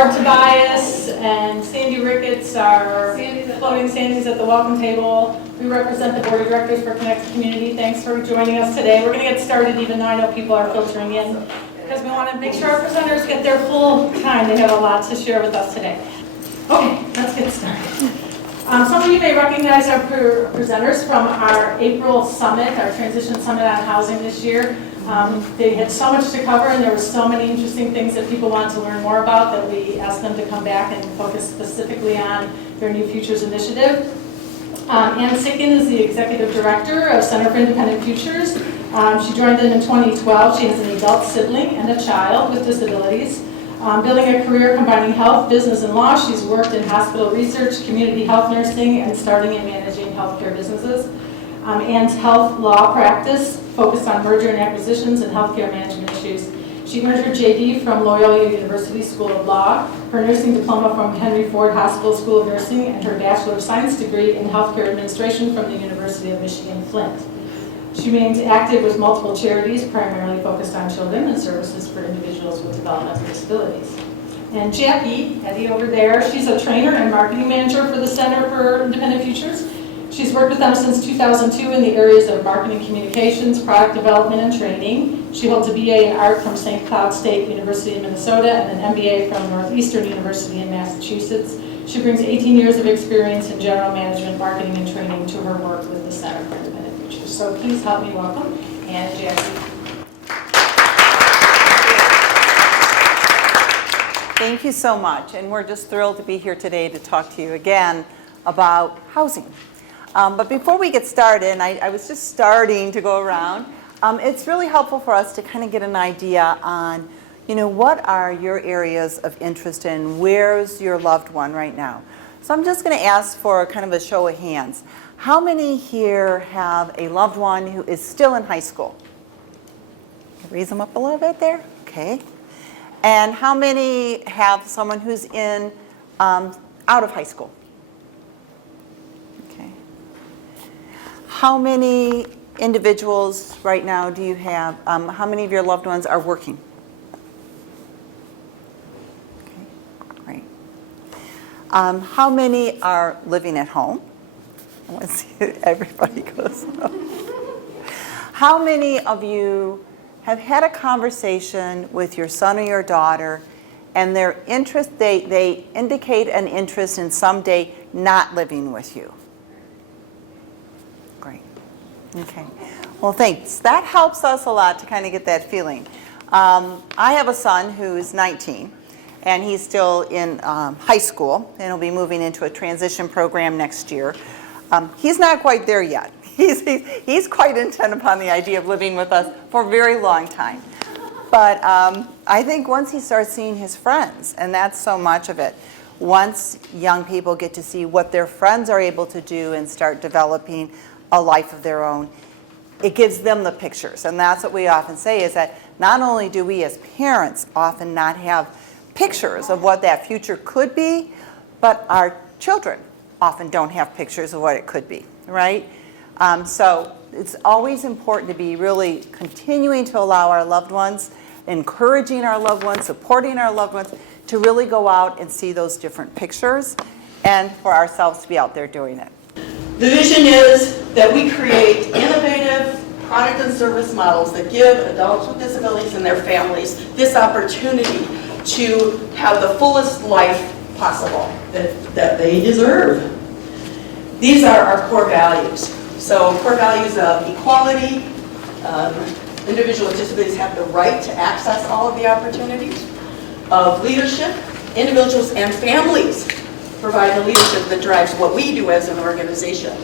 Barb Tobias and Sandy Ricketts are floating Sandy's at the welcome table. We represent the Board of Directors for Connected Community. Thanks for joining us today. We're going to get started even though I know people are filtering in because we want to make sure our presenters get their full time. They have a lot to share with us today. Okay, let's get started. Some of you may recognize our presenters from our April summit, our transition summit on housing this year. They had so much to cover and there were so many interesting things that people wanted to learn more about that we asked them to come back and focus specifically on their New Futures initiative. Ann Sickon is the Executive Director of Center for Independent Futures. She joined them in 2012. She has an adult sibling and a child with disabilities. Building a career combining health, business, and law, she's worked in hospital research, community health nursing, and starting and managing healthcare businesses. Ann's health law practice focused on merger and acquisitions and healthcare management issues. She earned her JD from Loyola University School of Law, her nursing diploma from Henry Ford Hospital School of Nursing, and her Bachelor of Science degree in Healthcare Administration from the University of Michigan Flint. She remains active with multiple charities, primarily focused on children and services for individuals with developmental disabilities. And Jackie, Eddie over there, she's a trainer and marketing manager for the Center for Independent Futures. She's worked with them since 2002 in the areas of marketing communications, product development, and training. She holds a BA in art from St. Cloud State University in Minnesota and an MBA from Northeastern University in Massachusetts. She brings 18 years of experience in general management, marketing, and training to her work with the Center for Independent Futures. So please help me welcome Ann and Jackie. Thank you so much, and we're just thrilled to be here today to talk to you again about housing. But before we get started, and I was just starting to go around, it's really helpful for us to kind of get an idea on, what are your areas of interest in? Where's your loved one right now? So I'm just going to ask for kind of a show of hands. How many here have a loved one who is still in high school? Raise them up a little bit there. Okay. And how many have someone who's in out of high school? Okay. How many individuals right now do you have? How many of your loved ones are working? Okay, great. How many are living at home? I want to see everybody goes. How many of you have had a conversation with your son or your daughter and their interest, they indicate an interest in someday not living with you? Great. Okay. Well, thanks. That helps us a lot to kind of get that feeling. I have a son who's 19, and he's still in high school, and he'll be moving into a transition program next year. He's not quite there yet. He's quite intent upon the idea of living with us for a very long time. But I think once he starts seeing his friends, and that's so much of it, once young people get to see what their friends are able to do and start developing a life of their own, it gives them the pictures. And that's what we often say is that not only do we as parents often not have pictures of what that future could be, but our children often don't have pictures of what it could be, right? So it's always important to be really continuing to allow our loved ones, encouraging our loved ones, supporting our loved ones to really go out and see those different pictures and for ourselves to be out there doing it. The vision is that we create innovative product and service models that give adults with disabilities and their families this opportunity to have the fullest life possible that they deserve. These are our core values. So core values of equality, individuals with disabilities have the right to access all of the opportunities, of leadership, individuals and families provide the leadership that drives what we do as an organization.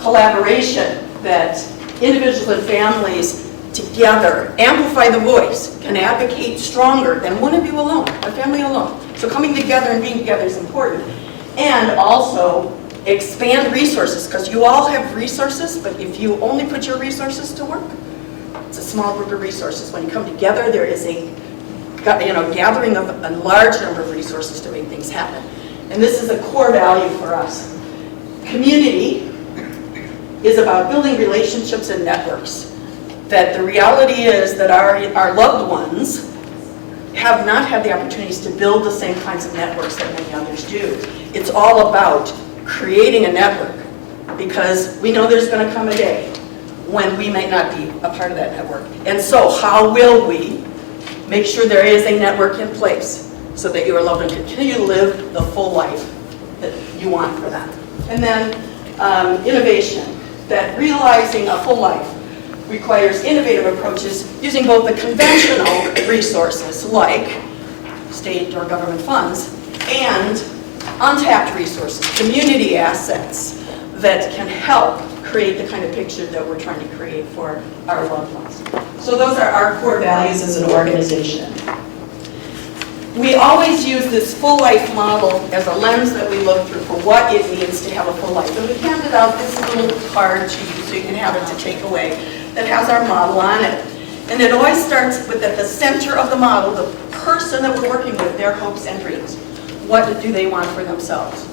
Collaboration, that individuals and families together amplify the voice, can advocate stronger than one of you alone, a family alone. So coming together and being together is important. And also expand resources, because you all have resources, but if you only put your resources to work, it's a small group of resources. When you come together, there is a gathering of a large number of resources to make things happen. And this is a core value for us. Community is about building relationships and networks. That the reality is that our loved ones have not had the opportunities to build the same kinds of networks that many others do. It's all about creating a network, because we know there's going to come a day when we may not be a part of that network. And so how will we make sure there is a network in place so that your loved one can continue to live the full life that you want for them? And then innovation, that realizing a full life requires innovative approaches using both the conventional resources like state or government funds and untapped resources, community assets that can help create the kind of picture that we're trying to create for our loved ones. So those are our core values as an organization. We always use this full life model as a lens that we look through for what it means to have a full life. And we handed out this little card to you so you can have it to take away that has our model on it. And it always starts with, at the center of the model, the person that we're working with, their hopes and dreams. What do they want for themselves?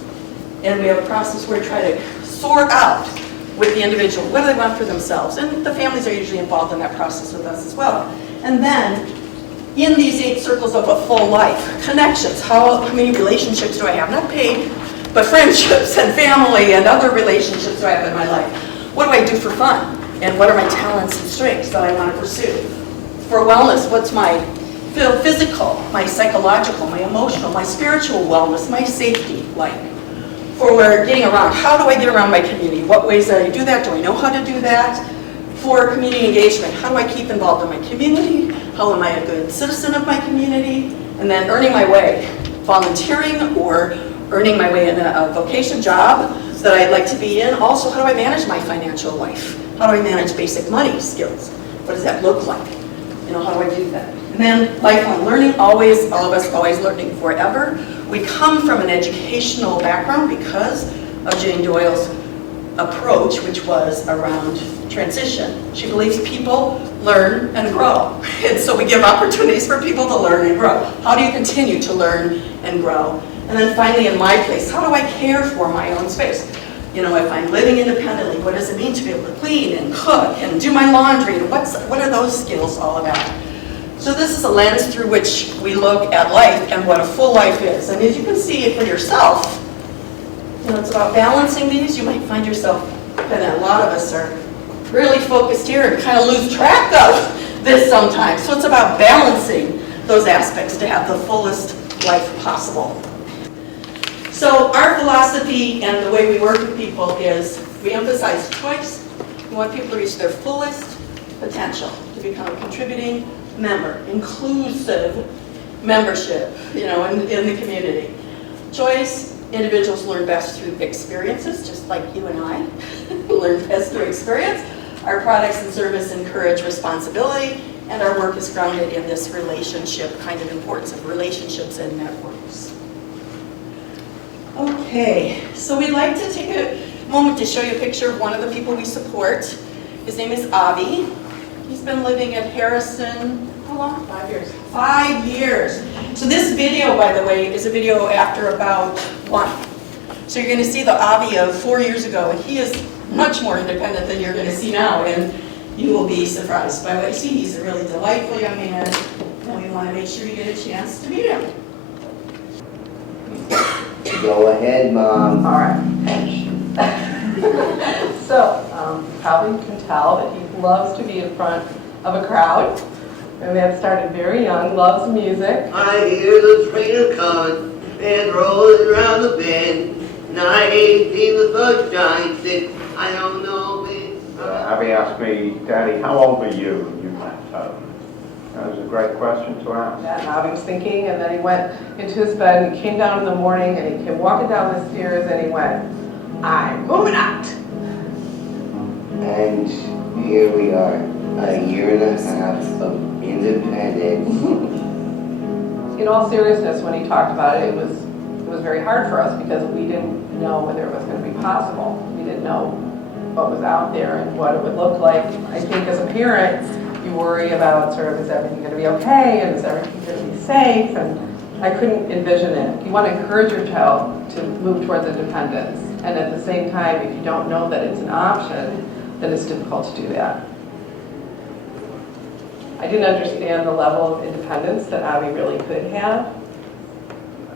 And we have a process where we try to sort out with the individual what do they want for themselves. And the families are usually involved in that process with us as well. And then, in these 8 circles of a full life, connections, how many relationships do I have? Not paid, but friendships and family and other relationships do I have in my life? What do I do for fun? And what are my talents and strengths that I want to pursue? For wellness, what's my physical, my psychological, my emotional, my spiritual wellness, my safety like? For getting around, how do I get around my community? What ways do I do that? Do I know how to do that? For community engagement, how do I keep involved in my community? How am I a good citizen of my community? And then earning my way, volunteering or earning my way in a vocation job that I'd like to be in. Also, how do I manage my financial life? How do I manage basic money skills? What does that look like? You know, how do I do that? And then lifelong learning, always, all of us always learning forever. We come from an educational background because of Jane Doyle's approach, which was around transition. She believes people learn and grow. And so we give opportunities for people to learn and grow. How do you continue to learn and grow? And then finally, in my place, how do I care for my own space? You know, if I'm living independently, what does it mean to be able to clean and cook and do my laundry? And what are those skills all about? So this is a lens through which we look at life and what a full life is. And as you can see for yourself, you know, it's about balancing these. You might find yourself, and a lot of us are really focused here and kind of lose track of this sometimes. So it's about balancing those aspects to have the fullest life possible. So our philosophy and the way we work with people is we emphasize choice. We want people to reach their fullest potential, to become a contributing member, inclusive membership, you know, in the community. Choice, individuals learn best through experiences, just like you and I learn best through experience. Our products and service encourage responsibility, and our work is grounded in this relationship, kind of importance of relationships and networks. Okay, so we'd like to take a moment to show you a picture of one of the people we support. His name is Avi. He's been living at Harrison, how long? 5 years. 5 years. So this video, by the way, is a video after about 1. So you're going to see the Avi of 4 years ago, and he is much more independent than you're going to see now, and you will be surprised by what you see. He's a really delightful young man, and we want to make sure you get a chance to meet him. Go ahead, Mom. All right. So, probably can tell that he loves to be in front of a crowd. And that started very young, loves music. I hear the train coming and rolling around the bend. 9:18 the sunshine sits, I don't know when. Abby asked me, Daddy, how old were you when you left home? That was a great question to ask. Yeah, Avi was thinking, and then he went into his bed and he came down in the morning and he came walking down the stairs and he went, I'm moving out. And here we are, a year and a half of independence. In all seriousness, when he talked about it, it was very hard for us because we didn't know whether it was going to be possible. We didn't know what was out there and what it would look like. I think as a parent, you worry about sort of, is everything going to be okay, and is everything going to be safe, and I couldn't envision it. You want to encourage your child to move towards independence, and at the same time, if you don't know that it's an option, then it's difficult to do that. I didn't understand the level of independence that Avi really could have.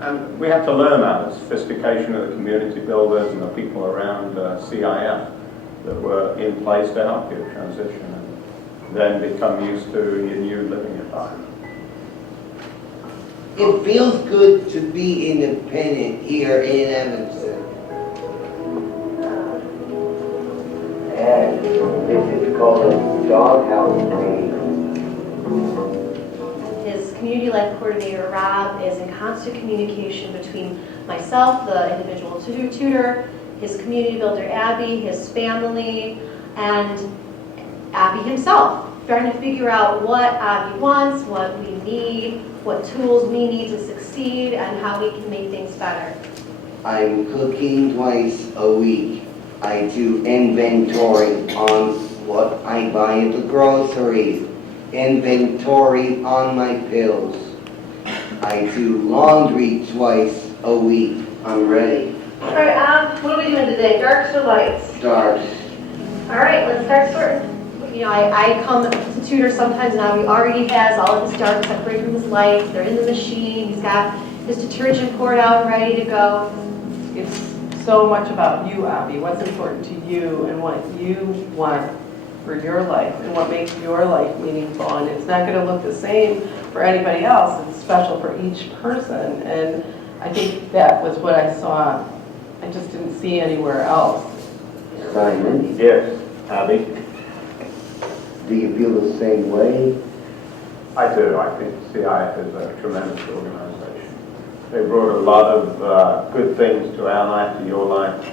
And we have to learn that, the sophistication of the community builders and the people around CIF that were in place to help you transition and then become used to your new living environment. It feels good to be independent here in Evanston. And this is called a doghouse training. His community life coordinator, Rob, is in constant communication between myself, the individual tutor, his community builder, Abby, his family, and Abby himself, trying to figure out what Abby wants, what we need, what tools we need to succeed, and how we can make things better. I'm cooking twice a week. I do inventory on what I buy at the groceries. Inventory on my pills. I do laundry twice a week. I'm ready. All right, what are we doing today, darks or lights? Start. All right, let's start sorting. You know, I come to tutor sometimes now. He already has all of his darks separated from his lights. They're in the machine. He's got his detergent poured out and ready to go. It's so much about you, Avi, what's important to you and what you want for your life and what makes your life meaningful. And it's not going to look the same for anybody else. It's special for each person. And I think that was what I saw. I just didn't see anywhere else. Simon, Yes, Abby, do you feel the same way? I do. I think CIF is a tremendous organization. They brought a lot of good things to our life, to your life.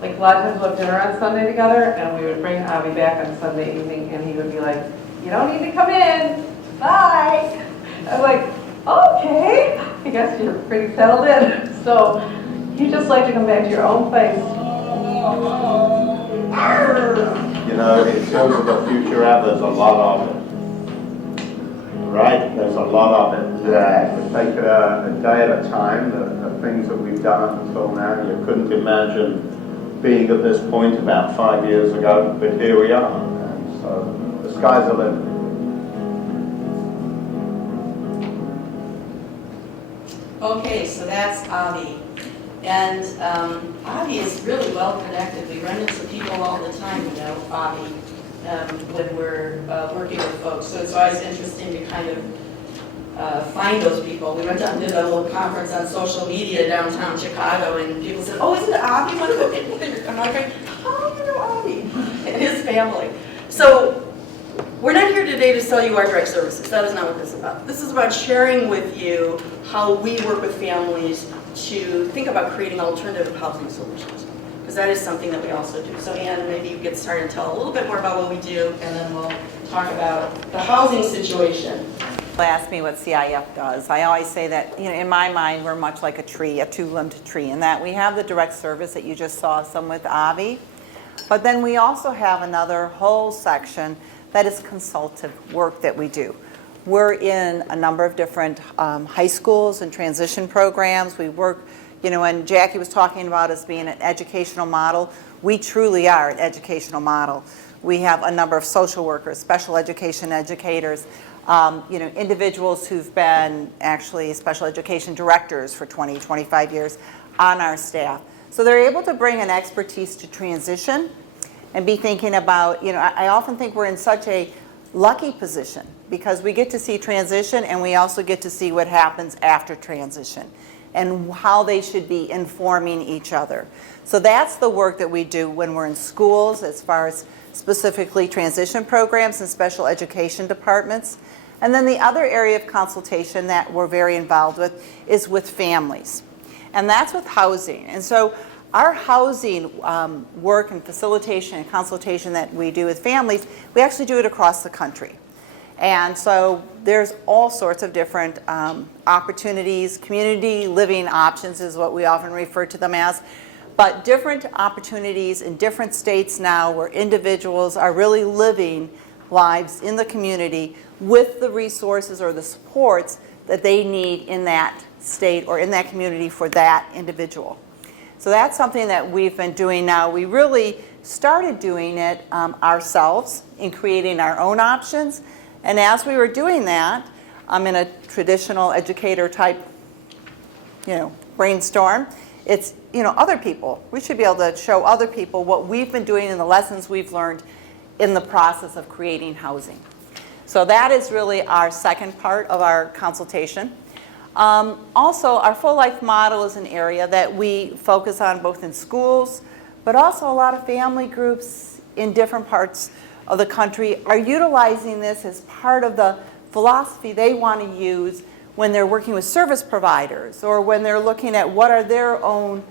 Like a lot of times we'll have dinner on Sunday together, and we would bring Avi back on Sunday evening, and he would be like, "You don't need to come in. Bye." I was like, "Okay, I guess you're pretty settled in." So you just like to come back to your own place. You know, in terms of the future out, there's a lot of it. Right? There's a lot of it. We take it a day at a time. The things that we've done up until now, you couldn't imagine being at this point about 5 years ago, but here we are. And so the sky's the limit. Okay, so that's Avi. And Avi is really well connected. We run into people all the time, you know, Avi, when we're working with folks. So it's always interesting to kind of find those people. We went down and did a little conference on social media downtown Chicago, and people said, "Oh, isn't it Avi one of the people that you're..." I'm like, "Oh, I know Avi and his family." So we're not here today to sell you our direct services. That is not what this is about. This is about sharing with you how we work with families to think about creating alternative housing solutions, because that is something that we also do. So Anne, maybe you get started and tell a little bit more about what we do, and then we'll talk about the housing situation. People ask me what CIF does. I always say that, you know, in my mind, we're much like a tree, a two-limbed tree, in that we have the direct service that you just saw some with Avi, but then we also have another whole section that is consultative work that we do. We're in a number of different high schools and transition programs. We work, you know, and Jackie was talking about us being an educational model. We truly are an educational model. We have a number of social workers, special education educators, you know, individuals who've been actually special education directors for 20, 25 years on our staff. So they're able to bring an expertise to transition and be thinking about, you know, I often think we're in such a lucky position because we get to see transition and we also get to see what happens after transition and how they should be informing each other. So that's the work that we do when we're in schools as far as specifically transition programs and special education departments. And then the other area of consultation that we're very involved with is with families. And that's with housing. And so our housing work and facilitation and consultation that we do with families, we actually do it across the country. And so there's all sorts of different opportunities. Community living options is what we often refer to them as. But different opportunities in different states now where individuals are really living lives in the community with the resources or the supports that they need in that state or in that community for that individual. So that's something that we've been doing now. We really started doing it ourselves in creating our own options. And as we were doing that, I'm in a traditional educator type, brainstorm. It's, other people. We should be able to show other people what we've been doing and the lessons we've learned in the process of creating housing. So that is really our second part of our consultation. Also, our full life model is an area that we focus on both in schools, but also a lot of family groups in different parts of the country are utilizing this as part of the philosophy they want to use when they're working with service providers or when they're looking at what are their own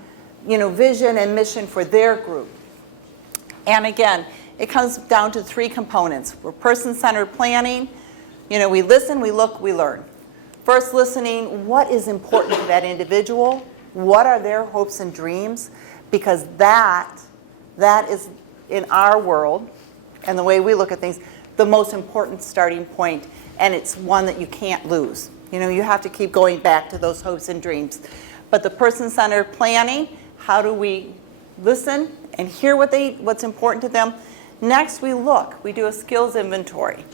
vision and mission for their group. And again, it comes down to three components. We're person-centered planning. We listen, we look, we learn. First, listening, what is important to that individual? What are their hopes and dreams? Because that is, in our world, and the way we look at things, the most important starting point, and it's one that you can't lose. You have to keep going back to those hopes and dreams. But the person-centered planning, how do we listen and hear what's important to them? Next, we look. We do a skills inventory.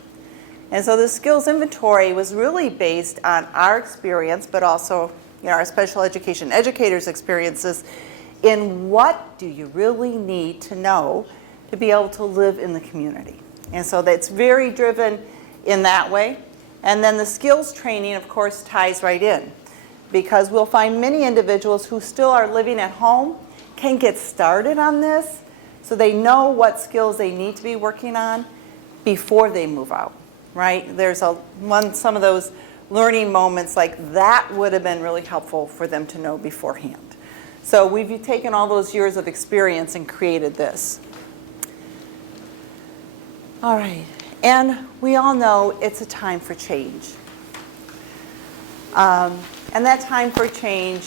And so the skills inventory was really based on our experience, but also our special education educators' experiences in what do you really need to know to be able to live in the community. And so that's very driven in that way. And then the skills training, of course, ties right in, because we'll find many individuals who still are living at home can get started on this so they know what skills they need to be working on before they move out, right? There's some of those learning moments like that would have been really helpful for them to know beforehand. So we've taken all those years of experience and created this. All right, and we all know it's a time for change. And that time for change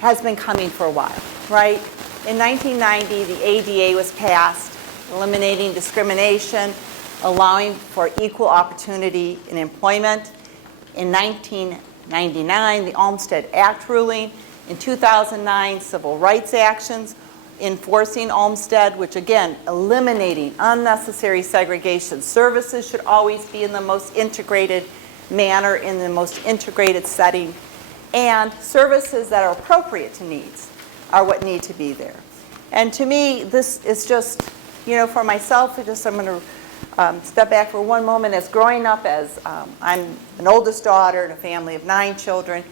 has been coming for a while, right? In 1990, the ADA was passed, eliminating discrimination, allowing for equal opportunity in employment. In 1999, the Olmstead Act ruling. In 2009, civil rights actions enforcing Olmstead, which again, eliminating unnecessary segregation. Services should always be in the most integrated manner, in the most integrated setting. And services that are appropriate to needs are what need to be there. And to me, this is just, for myself, I'm going to step back for one moment. As growing up as I'm an oldest daughter in a family of 9 children,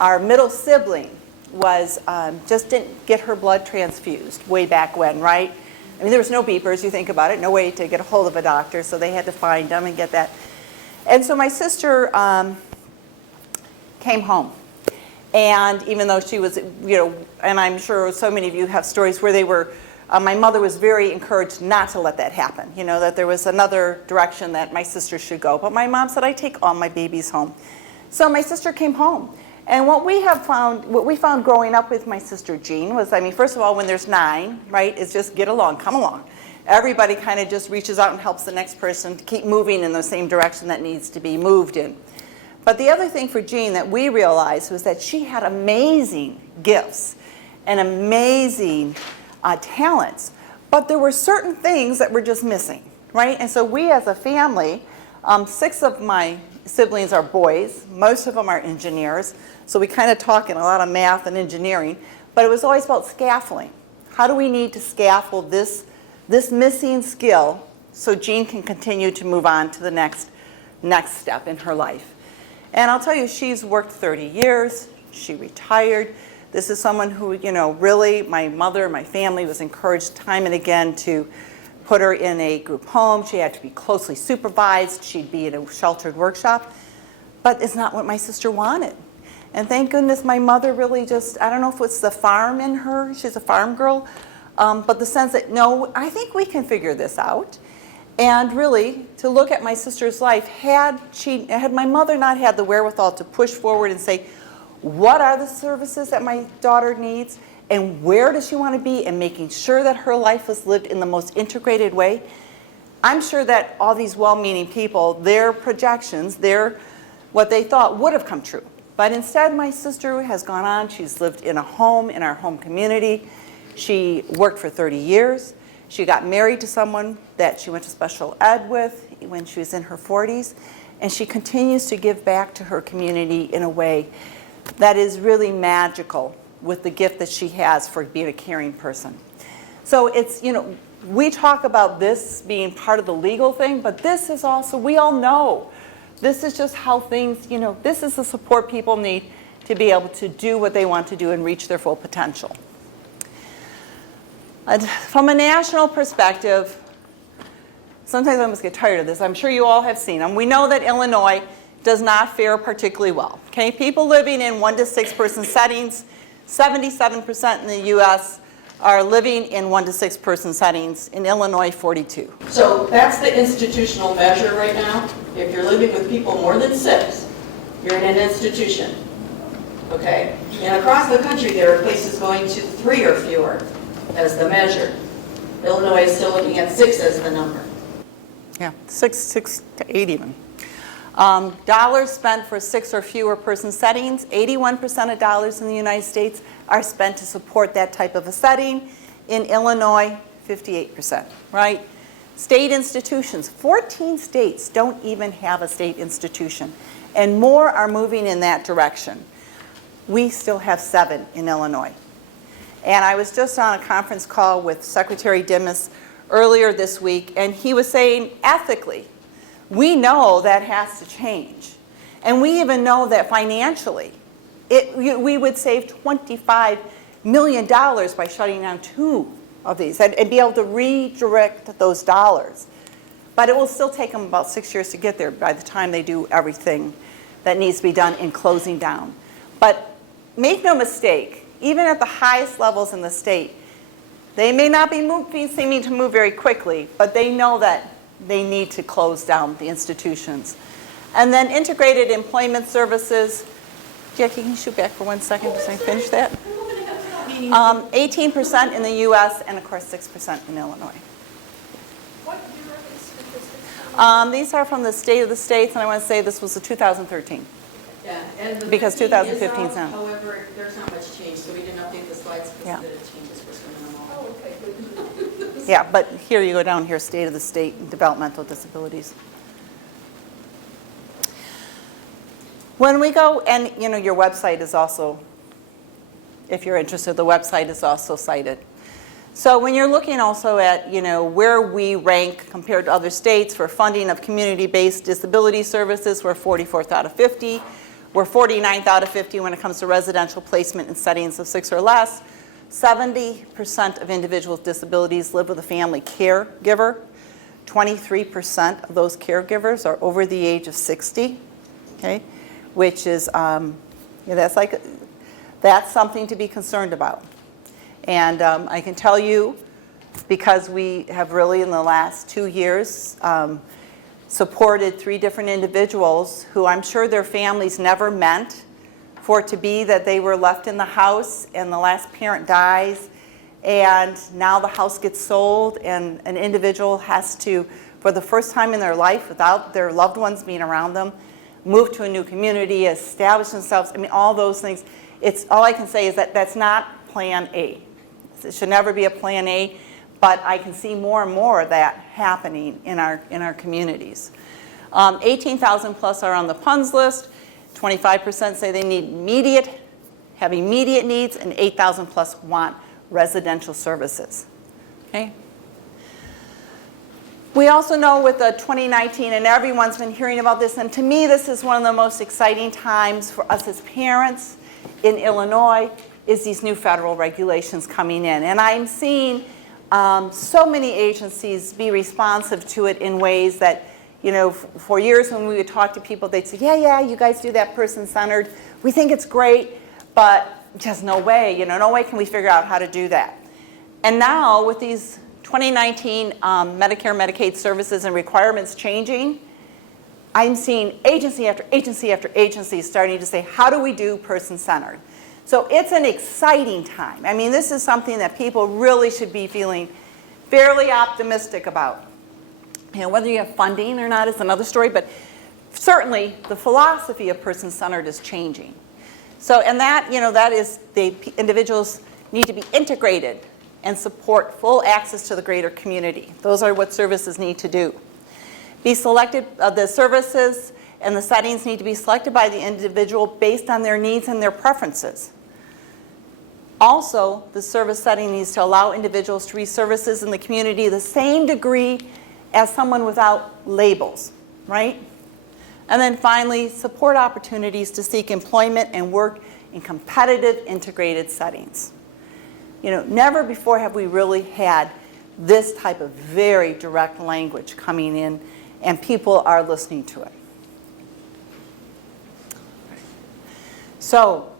our middle sibling was just didn't get her blood transfused way back when, right? I mean, there was no beepers, you think about it, no way to get a hold of a doctor, so they had to find them and get that. And so my sister came home. And even though she was, and I'm sure so many of you have stories where they were, my mother was very encouraged not to let that happen, that there was another direction that my sister should go. But my mom said, I take all my babies home. So my sister came home. And what we found growing up with my sister Jean was, first of all, when there's 9, right, it's just get along, come along. Everybody kind of just reaches out and helps the next person to keep moving in the same direction that needs to be moved in. But the other thing for Jean that we realized was that she had amazing gifts and amazing talents, but there were certain things that were just missing, right? And so we as a family, 6 of my siblings are boys, most of them are engineers, so we kind of talk in a lot of math and engineering, but it was always about scaffolding. How do we need to scaffold this missing skill so Jean can continue to move on to the next step in her life? And I'll tell you, she's worked 30 years, she retired. This is someone who, really, my mother, my family was encouraged time and again to put her in a group home. She had to be closely supervised. She'd be in a sheltered workshop. But it's not what my sister wanted. And thank goodness my mother really just, I don't know if it's the farm in her, she's a farm girl, but the sense that, no, I think we can figure this out. And really, to look at my sister's life, had my mother not had the wherewithal to push forward and say, what are the services that my daughter needs, and where does she want to be, and making sure that her life was lived in the most integrated way, I'm sure that all these well-meaning people, their projections, what they thought would have come true. But instead, my sister has gone on. She's lived in a home, in our home community. She worked for 30 years. She got married to someone that she went to special ed with when she was in her 40s, and she continues to give back to her community in a way that is really magical with the gift that she has for being a caring person. So it's, we talk about this being part of the legal thing, but this is also, we all know, this is just how things, this is the support people need to be able to do what they want to do and reach their full potential. And from a national perspective, sometimes I almost get tired of this. I'm sure you all have seen them. We know that Illinois does not fare particularly well. Okay, people living in 1 to 6 person settings, 77% in the U.S. are living in 1 to 6 person settings. In Illinois, 42. So that's the institutional measure right now. If you're living with people more than 6, you're in an institution. Okay? And across the country, there are places going to 3 or fewer as the measure. Illinois is still looking at 6 as the number. Yeah, 6 to 8 even. Dollars spent for 6 or fewer person settings, 81% of dollars in the United States are spent to support that type of a setting. In Illinois, 58%, right? State institutions, 14 states don't even have a state institution, and more are moving in that direction. We still have 7 in Illinois. And I was just on a conference call with Secretary Dimas earlier this week, and he was saying, ethically, we know that has to change. And we even know that financially, we would save $25 million by shutting down 2 of these and be able to redirect those dollars. But it will still take them about 6 years to get there by the time they do everything that needs to be done in closing down. But make no mistake, even at the highest levels in the state, they may not be seeming to move very quickly, but they know that they need to close down the institutions. And then integrated employment services. Jackie, can you shoot back for 1 second so I finish that? 18% in the U.S. and, of course, 6% in Illinois. These are from the State of the States, and I want to say this was the 2013. Yeah, and the Because 2015 is out, now. However, there's not much change, so we didn't update the slides because Yeah. the changes for some of them. Oh, okay. Yeah, but here you go down here, State of the State and developmental disabilities. When we go, and your website is also, if you're interested, the website is also cited. So when you're looking also at, where we rank compared to other states for funding of community-based disability services, we're 44th out of 50. We're 49th out of 50 when it comes to residential placement in settings of 6 or less. 70% of individuals with disabilities live with a family caregiver. 23% of those caregivers are over the age of 60, okay? Which is, that's something to be concerned about. And I can tell you, because we have really in the last 2 years supported 3 different individuals who I'm sure their families never meant for it to be that they were left in the house and the last parent dies and now the house gets sold and an individual has to, for the first time in their life without their loved ones being around them, move to a new community, establish themselves. I mean, all those things. All I can say is that that's not plan A. It should never be a plan A, but I can see more and more of that happening in our communities. 18,000 plus are on the PUNS list. 25% say they have immediate needs, and 8,000 plus want residential services. Okay. We also know with the 2019, and everyone's been hearing about this, and to me this is one of the most exciting times for us as parents in Illinois, is these new federal regulations coming in. And I'm seeing so many agencies be responsive to it in ways that, for years when we would talk to people, they'd say, yeah, you guys do that person-centered. We think it's great, but just no way, no way can we figure out how to do that. And now with these 2019 Medicare, Medicaid services and requirements changing, I'm seeing agency after agency after agency starting to say, how do we do person-centered? So it's an exciting time. I mean, this is something that people really should be feeling fairly optimistic about. Whether you have funding or not is another story, but certainly the philosophy of person-centered is changing. So, and that, that is, the individuals need to be integrated and support full access to the greater community. Those are what services need to do. Be selected, the services and the settings need to be selected by the individual based on their needs and their preferences. Also, the service setting needs to allow individuals to receive services in the community the same degree as someone without labels, right? And then finally, support opportunities to seek employment and work in competitive integrated settings. You know, never before have we really had this type of very direct language coming in, and people are listening to it. So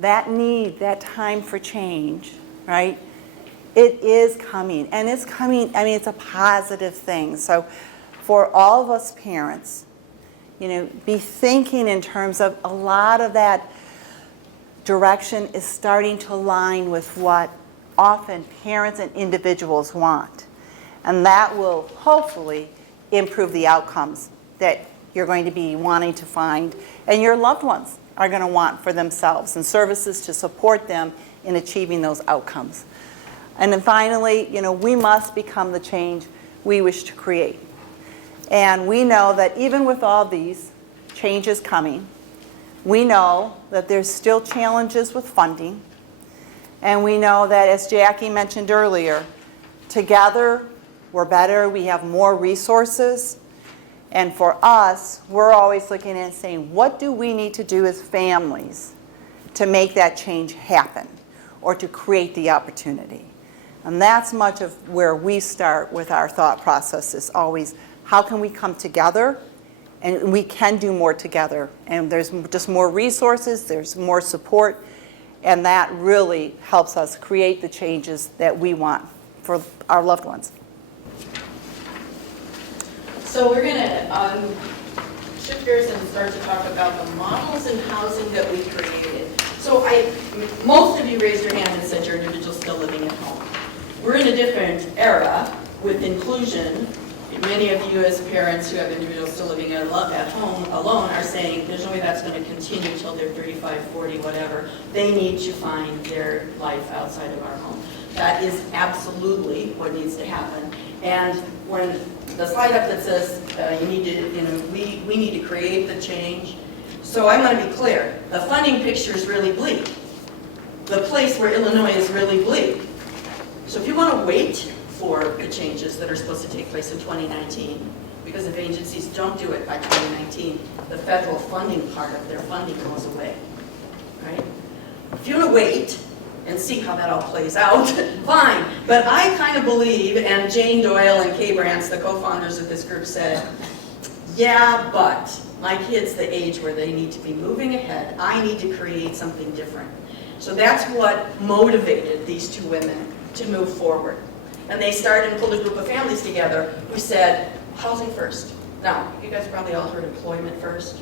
that need, that time for change, right? It is coming, and it's coming, I mean, it's a positive thing. So for all of us parents, you know, be thinking in terms of a lot of that direction is starting to align with what often parents and individuals want. And that will hopefully improve the outcomes that you're going to be wanting to find and your loved ones are going to want for themselves, and services to support them in achieving those outcomes. And then finally, you know, we must become the change we wish to create. And we know that even with all these changes coming, we know that there's still challenges with funding. And we know that, as Jackie mentioned earlier, together we're better, we have more resources. And for us, we're always looking at saying, what do we need to do as families to make that change happen or to create the opportunity? And that's much of where we start with our thought process, is always, how can we come together? And we can do more together. And there's just more resources, there's more support, and that really helps us create the changes that we want for our loved ones. So we're going to shift gears and start to talk about the models in housing that we created. So most of you raised your hand and said your individual's still living at home. We're in a different era with inclusion. Many of you as parents who have individuals still living at home alone are saying there's no way that's going to continue until they're 35, 40, whatever. They need to find their life outside of our home. That is absolutely what needs to happen. And when the slide up that says we need to create the change. So I'm going to be clear. The funding picture is really bleak. The place where Illinois is really bleak. So if you want to wait for the changes that are supposed to take place in 2019, because if agencies don't do it by 2019, the federal funding part of their funding goes away, right? If you want to wait and see how that all plays out, fine. But I kind of believe, and Jane Doyle and Kay Brantz, the co-founders of this group, said, yeah, but my kid's the age where they need to be moving ahead. I need to create something different. So that's what motivated these two women to move forward. And they started and pulled a group of families together who said, housing first. Now, you guys probably all heard employment first.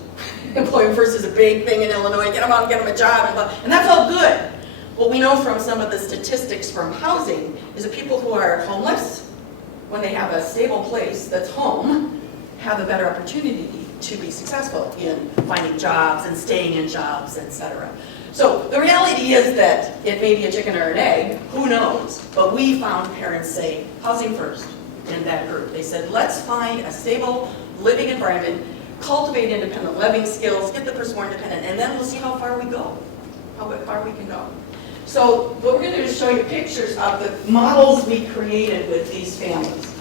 Employment first is a big thing in Illinois. Get them out, get them a job, and that's all good. What we know from some of the statistics from housing is that people who are homeless, when they have a stable place that's home, have a better opportunity to be successful in finding jobs and staying in jobs, etc. So the reality is that it may be a chicken or an egg, who knows? But we found parents say, housing first in that group. They said, let's find a stable living environment, cultivate independent living skills, get the person more independent, and then we'll see how far we go, how far we can go. So what we're going to do is show you pictures of the models we created with these families.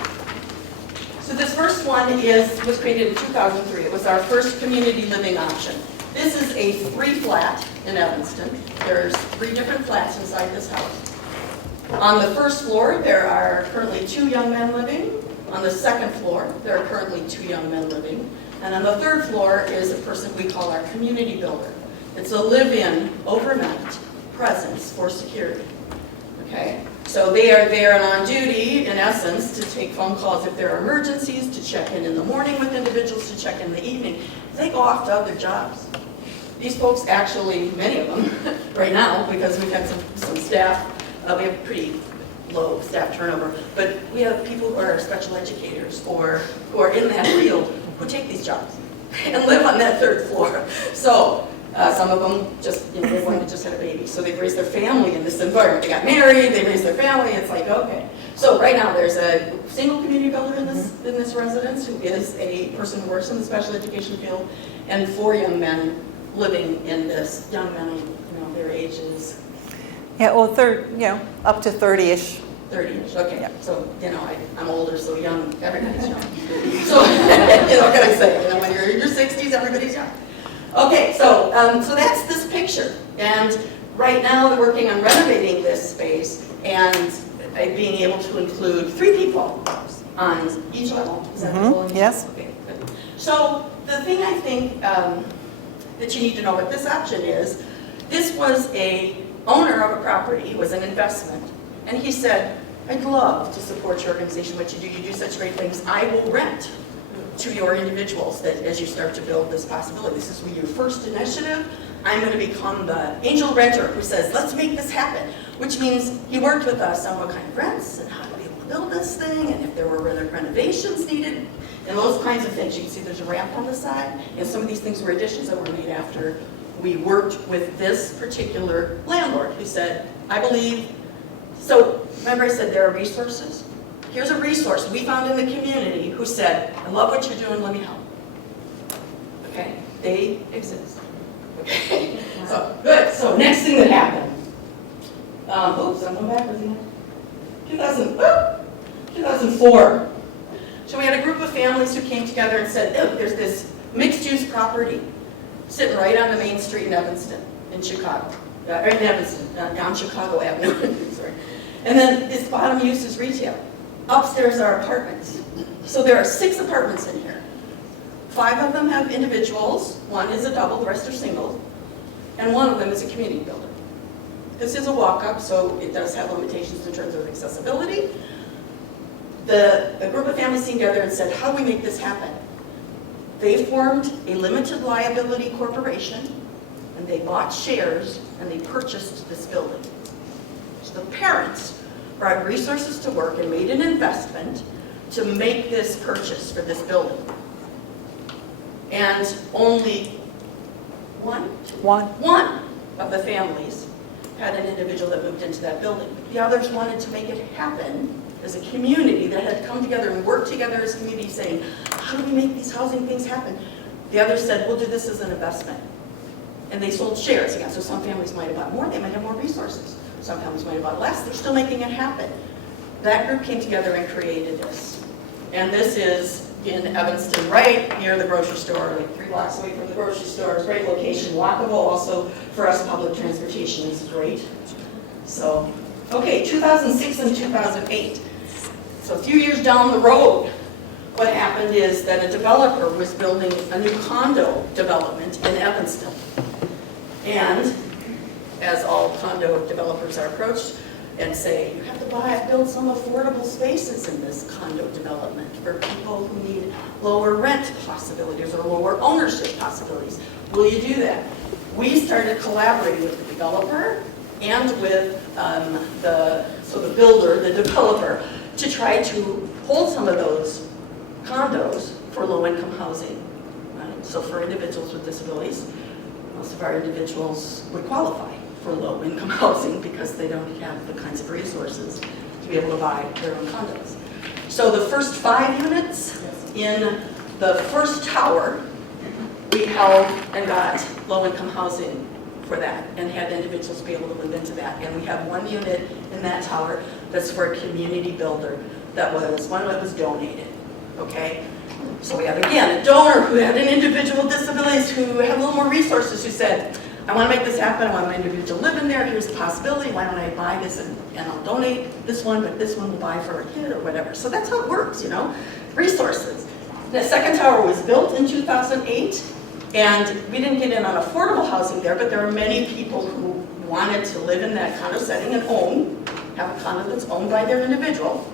So this first one was created in 2003. It was our first community living option. This is a 3-flat in Evanston. There's 3 different flats inside this house. On the first floor, there are currently 2 young men living. On the second floor, there are currently 2 young men living. And on the 3rd floor is a person we call our community builder. It's a live-in, overnight presence for security. Okay? So they are there and on duty, in essence, to take phone calls if there are emergencies, to check in the morning with individuals, to check in the evening. They go off to other jobs. These folks actually, many of them, right now, because we've had some staff, we have pretty low staff turnover, but we have people who are special educators or who are in that field who take these jobs and live on that 3rd floor. So Some of them just, they wanted to just had a baby, so they've raised their family in this environment. They got married, they raised their family, it's like, okay. So right now, there's a single community builder in this residence who is a person who works in the special education field, and 4 young men living in this, young men, their ages. Yeah, well, up to 30-ish. 30-ish, okay. Yeah. So, I'm older, so young, everybody's young. So, what can I say? When you're in your 60s, everybody's young. Okay, so that's this picture. And right now, they're working on renovating this space and being able to include 3 people on each level. Is that cool? Yes. Okay, good. So the thing I think that you need to know what this option is, this was a owner of a property, it was an investment, and he said, I'd love to support your organization, what you do such great things. I will rent to your individuals that as you start to build this possibility. This is your first initiative. I'm going to become the angel renter who says, let's make this happen, which means he worked with us on what kind of rents and how to be able to build this thing, and if there were other renovations needed, and those kinds of things. You can see there's a ramp on the side, and some of these things were additions that were made after we worked with this particular landlord who said, I believe, so remember I said there are resources? Here's a resource we found in the community who said, I love what you're doing, let me help. Okay, they exist. Okay, so good. So next thing that happened, oops, I'm going backwards again. 2004. So we had a group of families who came together and said, oh, there's this mixed-use property sitting right on the main street in Evanston, in Chicago. On Chicago Avenue, sorry. And then this bottom use is retail. Upstairs are apartments. So there are 6 apartments in here. 5 of them have individuals, 1 is a double, the rest are single, and 1 of them is a community builder. This is a walk-up, so it does have limitations in terms of accessibility. A group of families came together and said, how do we make this happen? They formed a limited liability corporation, and they bought shares, and they purchased this building. So the parents brought resources to work and made an investment to make this purchase for this building. And only one of the families had an individual that moved into that building. The others wanted to make it happen as a community that had come together and worked together as a community saying, how do we make these housing things happen? The others said, we'll do this as an investment. And they sold shares again. So some families might have bought more, they might have more resources. Some families might have bought less, they're still making it happen. That group came together and created this. And this is in Evanston, right near the grocery store, like 3 blocks away from the grocery store. It's a great location, walkable also for us. Public transportation is great. So, okay, 2006 and 2008. So a few years down the road, what happened is that a developer was building a new condo development in Evanston. And as all condo developers are approached and say, you have to build some affordable spaces in this condo development for people who need lower rent possibilities or lower ownership possibilities. Will you do that? We started collaborating with the developer and with the builder, the developer, to try to hold some of those condos for low-income housing. Right? So for individuals with disabilities, most of our individuals would qualify for low-income housing because they don't have the kinds of resources to be able to buy their own condos. So the first 5 units in the first tower, we held and got low-income housing for that and had individuals be able to live into that. And we have 1 unit in that tower that's for a community builder that was, one that was donated, okay? So we had, again, a donor who had an individual with disabilities who had a little more resources who said, I want to make this happen, I want my individual to live in there, here's the possibility, why don't I buy this and I'll donate this one, but this one will buy for a kid or whatever. So that's how it works, resources. The second tower was built in 2008, and we didn't get in on affordable housing there, but there are many people who wanted to live in that condo setting and have a condo that's owned by their individual.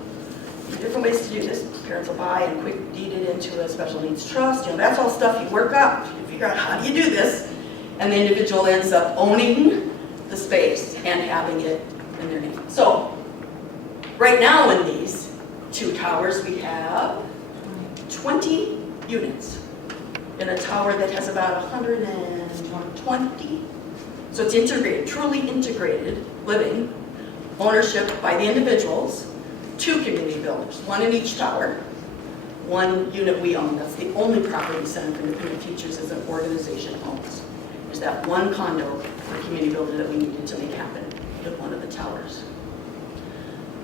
Different ways to do this. Parents will buy and quick deed it into a special needs trust. That's all stuff you work up. You figure out how do you do this, and the individual ends up owning the space and having it in their name. So right now in these 2 towers we have 20 units. in a tower that has about 120. So it's integrated, truly integrated living, ownership by the individuals, 2 community builders, 1 in each tower, 1 unit we own. That's the only property Center for Independent Teachers as an organization owns. There's that 1 condo or community builder that we needed to make happen at one of the towers.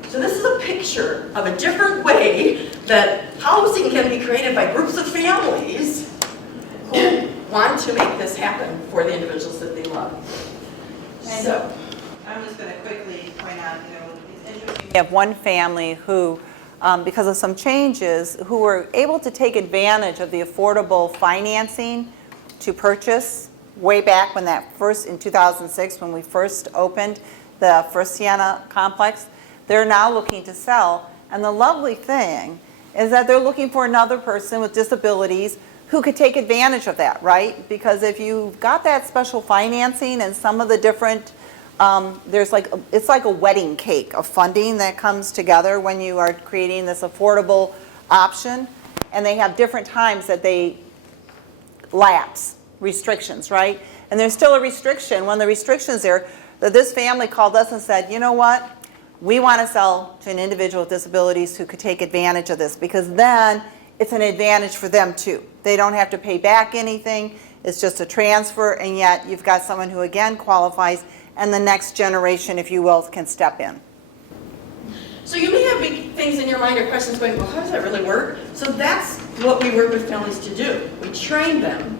So this is a picture of a different way that housing can be created by groups of families who want to make this happen for the individuals that they love. So, I'm just going to quickly point out, it's interesting. We have one family who, because of some changes, who were able to take advantage of the affordable financing to purchase way back when in 2006, when we first opened the first Sienna complex. They're now looking to sell, and the lovely thing is that they're looking for another person with disabilities who could take advantage of that, right? Because if you've got that special financing and some of the different, it's like a wedding cake of funding that comes together when you are creating this affordable option, and they have different times that they lapse, restrictions, right? And there's still a restriction. One of the restrictions there, that this family called us and said, you know what? We want to sell to an individual with disabilities who could take advantage of this, because then it's an advantage for them too. They don't have to pay back anything. It's just a transfer, and yet you've got someone who again qualifies, and the next generation, if you will, can step in. So you may have big things in your mind or questions going, well, how does that really work? So that's what we work with families to do. We train them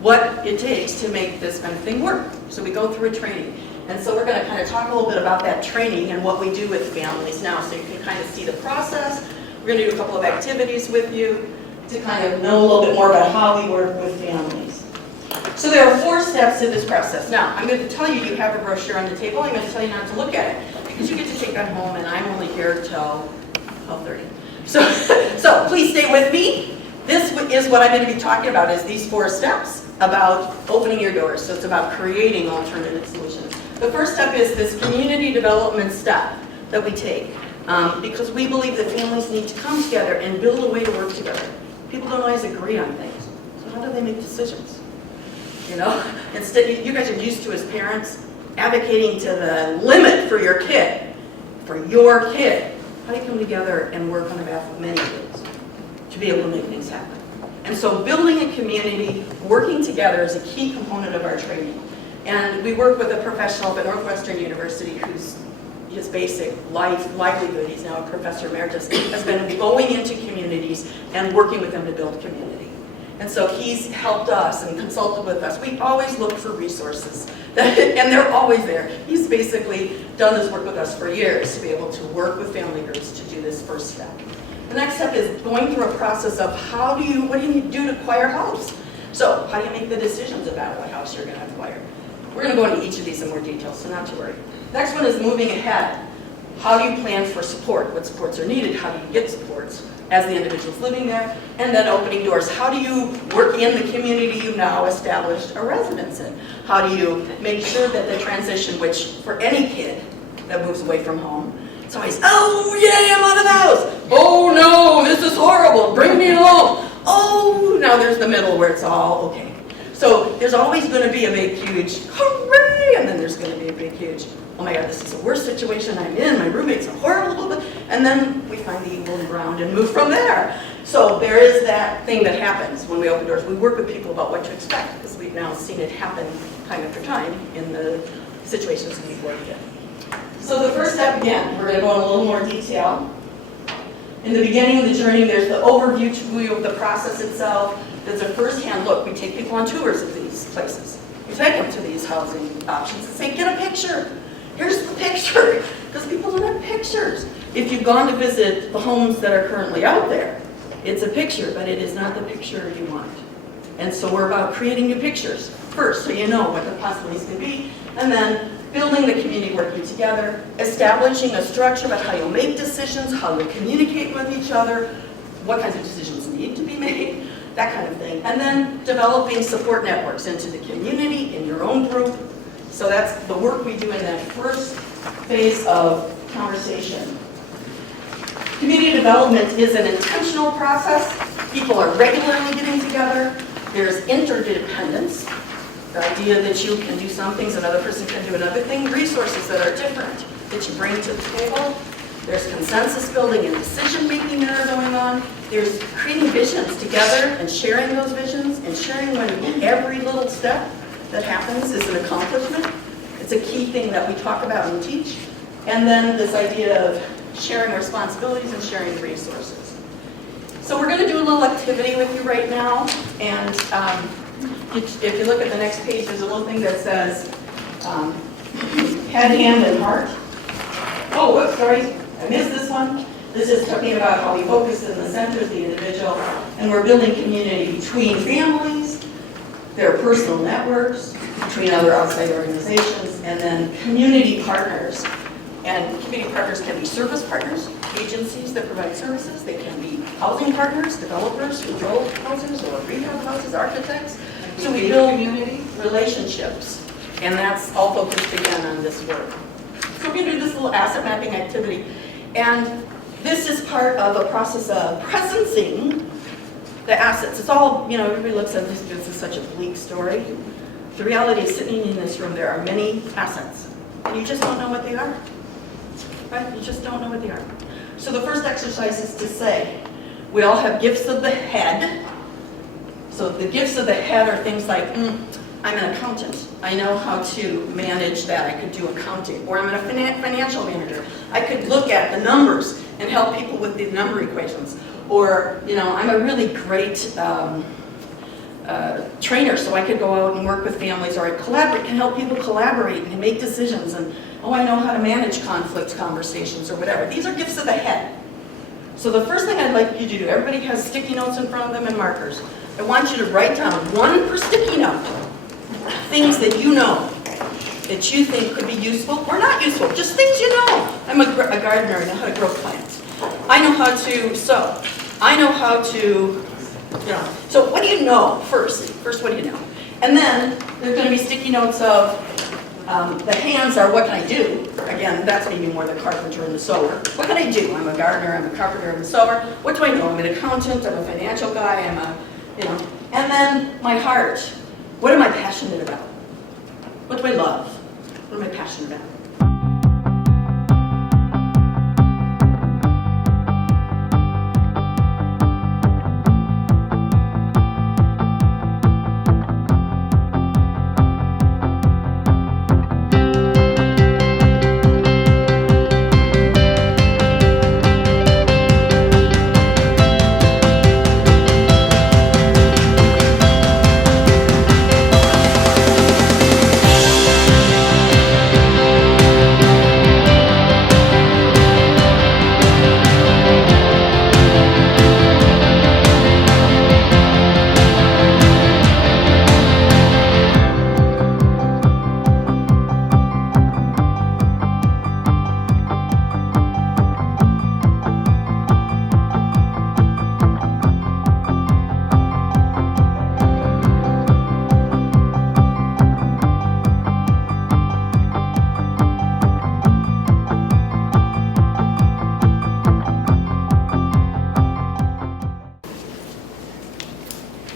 what it takes to make this kind of thing work. So we go through a training. And so we're going to kind of talk a little bit about that training and what we do with families now, so you can kind of see the process. We're going to do a couple of activities with you to kind of know a little bit more about how we work with families. So there are 4 steps to this process. Now, I'm going to tell you have a brochure on the table. I'm going to tell you not to look at it, because you get to take that home, and I'm only here till 12:30. So please stay with me. This is what I'm going to be talking about, is these 4 steps about opening your doors. So it's about creating alternative solutions. The first step is this community development step that we take, because we believe that families need to come together and build a way to work together. People don't always agree on things. So how do they make decisions? Instead, you guys are used to, as parents, advocating to the limit for your kid. How do you come together and work on behalf of many kids to be able to make things happen? And so building a community, working together, is a key component of our training. And we work with a professional up at Northwestern University whose his basic livelihood, he's now a professor emeritus, has been going into communities and working with them to build community. And so he's helped us and consulted with us. We always look for resources, and they're always there. He's basically done this work with us for years to be able to work with family groups to do this first step. The next step is going through a process of what do you need to do to acquire a house? So how do you make the decisions about what house you're going to acquire? We're going to go into each of these in more detail, so not to worry. Next one is moving ahead. How do you plan for support? What supports are needed? How do you get supports as the individuals living there? And then opening doors. How do you work in the community you now established a residence in? How do you make sure that the transition, which for any kid that moves away from home, it's always, oh yay, I'm out of the house. Oh no, this is horrible, bring me home. Oh, now there's the middle where it's all okay. So there's always going to be a big, huge, hooray, and then there's going to be a big, huge, oh my God, this is the worst situation I'm in, my roommate's a horrible, and then we find the equal ground and move from there. So there is that thing that happens when we open doors. We work with people about what to expect, because we've now seen it happen time after time in the situations we've worked in. So the first step, again, we're going to go in a little more detail. In the beginning of the journey, there's the overview of the process itself. There's a first-hand look. We take people on tours of these places. We take them to these housing options and say, get a picture. Here's the picture. Because people don't have pictures. If you've gone to visit the homes that are currently out there, it's a picture, but it is not the picture you want. And so we're about creating new pictures first, so you know what the possibilities could be, and then building the community, working together, establishing a structure about how you'll make decisions, how you'll communicate with each other, what kinds of decisions need to be made, that kind of thing. And then developing support networks into the community, in your own group. So that's the work we do in that first phase of conversation. Community development is an intentional process. People are regularly getting together. There's interdependence, the idea that you can do some things, another person can do another thing, resources that are different that you bring to the table. There's consensus building and decision making that are going on. There's creating visions together and sharing those visions and sharing when every little step that happens is an accomplishment. It's a key thing that we talk about and teach. And then this idea of sharing responsibilities and sharing resources. So we're going to do a little activity with you right now. And if you look at the next page, there's a little thing that says head, hand, and heart. Oh, whoops, sorry, I missed this one. This is talking about how we focus in the center of the individual, and we're building community between families, their personal networks, between other outside organizations, and then community partners. And community partners can be service partners, agencies that provide services. They can be housing partners, developers who build houses or rehab houses, architects. So we build community relationships, and that's all focused again on this work. So we're going to do this little asset mapping activity, and this is part of a process of presencing the assets. It's all, you know, everybody looks at this is such a bleak story. The reality is, sitting in this room, there are many assets, and you just don't know what they are. Right? You just don't know what they are. So the first exercise is to say, we all have gifts of the head. So the gifts of the head are things like, I'm an accountant. I know how to manage that. I could do accounting. Or I'm a financial manager. I could look at the numbers and help people with the number equations. Or, you know, I'm a really great trainer, so I could go out and work with families, or I can help people collaborate and make decisions. And, oh, I know how to manage conflict conversations or whatever. These are gifts of the head. So the first thing I'd like you to do, everybody has sticky notes in front of them and markers. I want you to write down, one per sticky note, things that you know that you think could be useful or not useful, just things you know. I'm a gardener, I know how to grow plants. I know how to sew. I know how to, you know. So what do you know first? First, what do you know? And then there's going to be sticky notes of the hands are, what can I do? Again, that's maybe more the carpenter and the sewer. What can I do? I'm a gardener, I'm a carpenter, I'm a sewer. What do I know? I'm an accountant, I'm a financial guy, I'm a, you know. And then my heart. What am I passionate about? What do I love? What am I passionate about?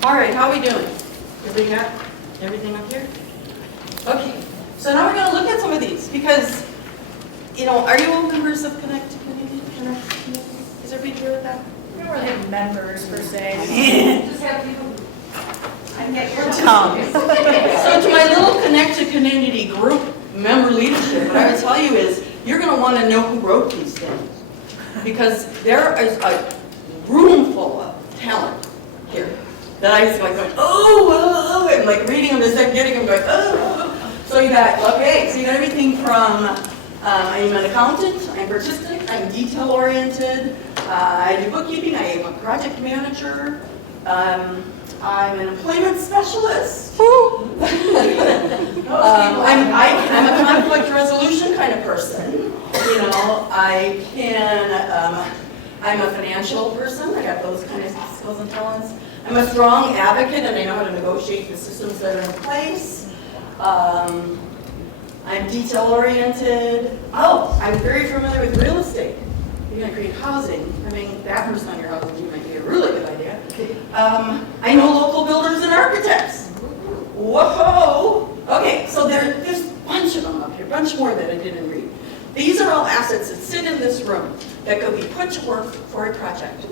All right, how are we doing? Everybody got everything up here? Okay, so now we're going to look at some of these because, you know, are you all members of Connect to Community? Is everybody here with that? We don't really have members per se. Just have people. I get your So to my little Connect to Community group member leadership, what I would tell you is you're going to want to know who wrote these things because there is a room full of talent here. That I was like going, oh, and like reading them and then getting them going, oh. So you got, okay, so you got everything from, I'm an accountant, I'm artistic, I'm detail oriented, I do bookkeeping, I am a project manager, I'm an employment specialist. I'm a conflict resolution kind of person. You know, I'm a financial person, I got those kind of skills and talents. I'm a strong advocate and I know how to negotiate the systems that are in place. I'm detail-oriented. Oh, I'm very familiar with real estate. You're going to create housing. Having that person on your housing team might be a really good idea. I know local builders and architects. Whoa! Okay, so there's a bunch of them up here, a bunch more that I didn't read. These are all assets that sit in this room that could be put to work for a project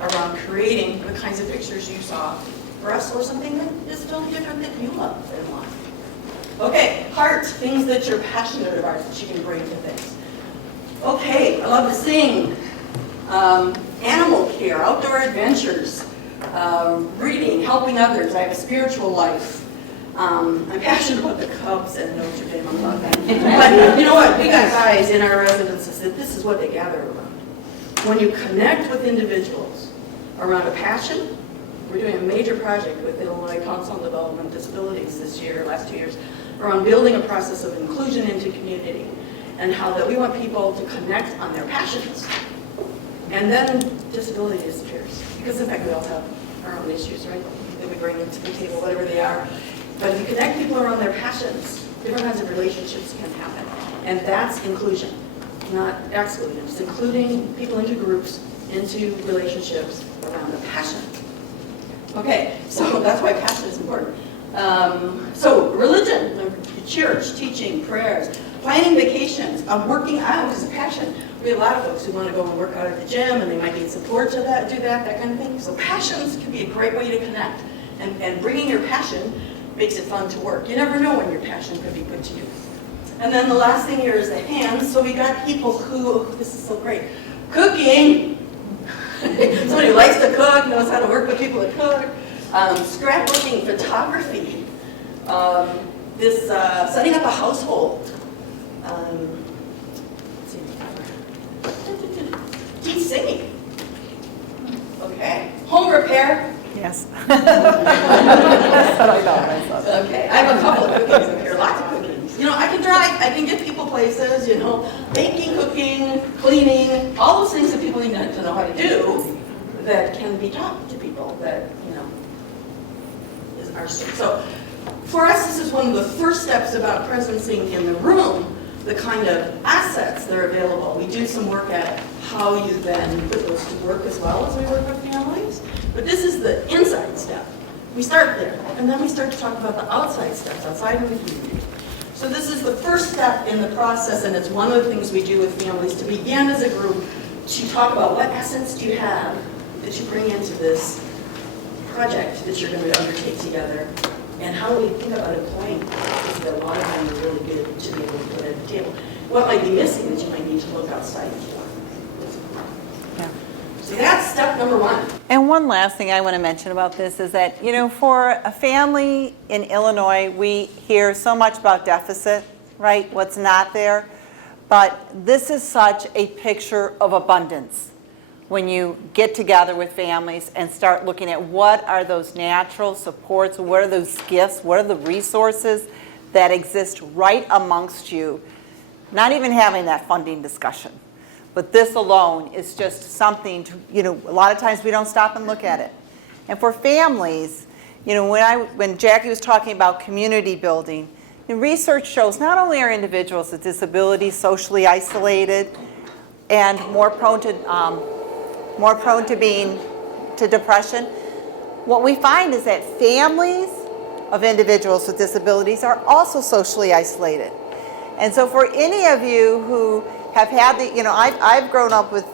around creating the kinds of pictures you saw for us, or something that is totally different that you love and want. Okay, heart, things that you're passionate about that you can bring to things. Okay, I love to sing. Animal care, outdoor adventures, reading, helping others. I have a spiritual life. I'm passionate about the Cubs and Notre Dame. I love that. But you know what? We got guys in our residences that this is what they gather around. When you connect with individuals around a passion, we're doing a major project with Illinois Council on Development Disabilities this year, last 2 years, around building a process of inclusion into community, and how that we want people to connect on their passions. And then disability disappears. Because in fact we all have our own issues, right? That we bring into the table, whatever they are. But if you connect people around their passions, different kinds of relationships can happen. And that's inclusion, not exclusion. It's including people into groups, into relationships around a passion. Okay, so that's why passion is important. So religion, church, teaching, prayers, planning vacations, working out is a passion. We have a lot of folks who want to go and work out at the gym, and they might need support to do that kind of thing. So passions can be a great way to connect. And bringing your passion makes it fun to work. You never know when your passion could be put to use. And then the last thing here is the hands. So we got people who, this is so great, cooking. Somebody who likes to cook, knows how to work with people that cook. Scrapbooking, photography, setting up a household. Deep singing. Okay. Home repair. Yes. Okay. I have a couple of cookies up here, lots of cookies. You know, I can drive, I can get people places, you know, baking, cooking, cleaning, all those things that people need to know how to do that can be taught to people that, you know, is our strength. So for us, this is one of the first steps about presencing in the room, the kind of assets that are available. We do some work at how you then put those to work as well as we work with families. But this is the inside step. We start there, and then we start to talk about the outside steps, outside of the community. So this is the first step in the process, and it's one of the things we do with families to begin as a group to talk about what assets do you have that you bring into this project that you're going to undertake together, and how do we think about employing them? Because a lot of them are really good to be able to put at the table. What might be missing that you might need to look outside for? Yeah. So that's step number one. And one last thing I want to mention about this is that, you know, for a family in Illinois, we hear so much about deficit, right? What's not there. But this is such a picture of abundance when you get together with families and start looking at what are those natural supports, what are those gifts, what are the resources that exist right amongst you, not even having that funding discussion. But this alone is just something to, you know, a lot of times we don't stop and look at it. And for families, you know, when Jackie was talking about community building, the research shows not only are individuals with disabilities socially isolated and more prone to depression, what we find is that families of individuals with disabilities are also socially isolated. And so for any of you who have had the, you know, I've grown up with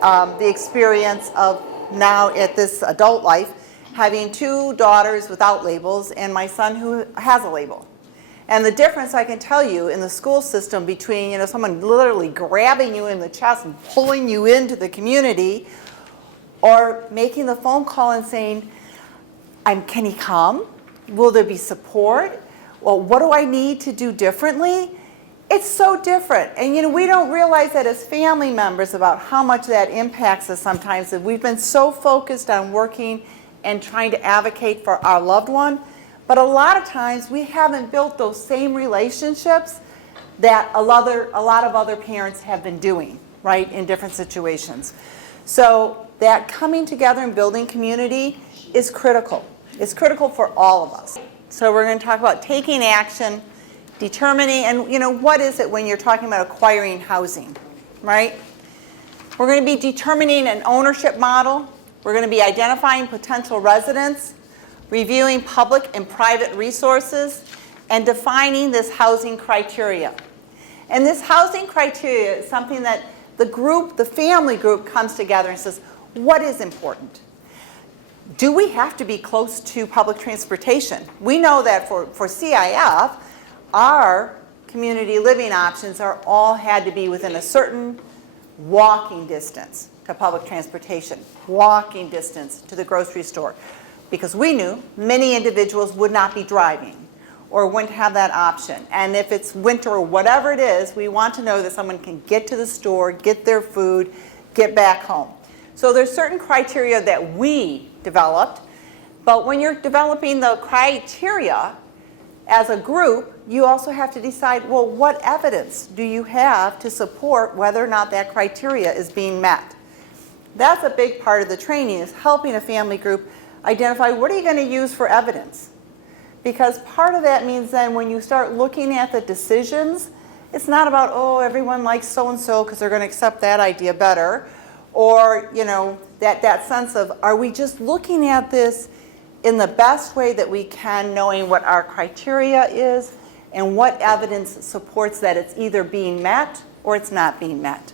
the experience of now at this adult life, having 2 daughters without labels and my son who has a label. And the difference I can tell you in the school system between, you know, someone literally grabbing you in the chest and pulling you into the community, or making the phone call and saying, can he come? Will there be support? Well, what do I need to do differently? It's so different. And you know, we don't realize that as family members about how much that impacts us sometimes, that we've been so focused on working and trying to advocate for our loved one. But a lot of times we haven't built those same relationships that a lot of other parents have been doing, right, in different situations. So that coming together and building community is critical. It's critical for all of us. So we're going to talk about taking action, determining, and you know, what is it when you're talking about acquiring housing, right? We're going to be determining an ownership model We're going to be identifying potential residents, reviewing public and private resources, and defining this housing criteria. And this housing criteria is something that the group, the family group, comes together and says, what is important? Do we have to be close to public transportation? We know that for CIF, our community living options are all had to be within a certain walking distance to public transportation, walking distance to the grocery store, because we knew many individuals would not be driving or wouldn't have that option. And if it's winter or whatever it is, we want to know that someone can get to the store, get their food, get back home. So there's certain criteria that we developed, but when you're developing the criteria as a group, you also have to decide, well, what evidence do you have to support whether or not that criteria is being met? That's a big part of the training, is helping a family group identify what are you going to use for evidence. Because part of that means then when you start looking at the decisions, it's not about, oh, everyone likes so-and-so because they're going to accept that idea better. Or, you know, that sense of, are we just looking at this in the best way that we can, knowing what our criteria is and what evidence supports that it's either being met or it's not being met.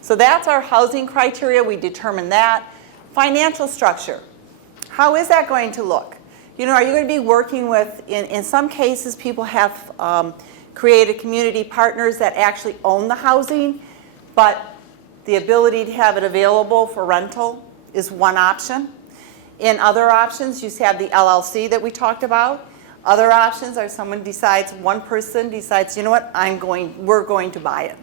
So that's our housing criteria. We determine that. Financial structure. How is that going to look? You know, are you going to be working with, in some cases, people have created community partners that actually own the housing, but the ability to have it available for rental is one option. In other options, you have the LLC that we talked about. Other options are someone decides, one person decides, you know what, we're going to buy it.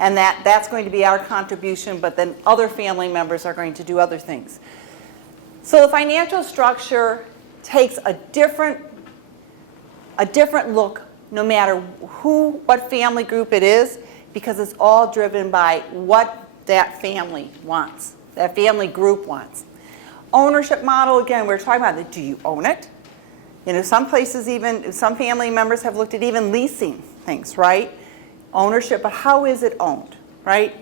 And that's going to be our contribution, but then other family members are going to do other things. So the financial structure takes a different look no matter what family group it is, because it's all driven by what that family wants, that family group wants. Ownership model, again, we're talking about it. Do you own it? You know, some places even, some family members have looked at even leasing things, right? Ownership, but how is it owned, right?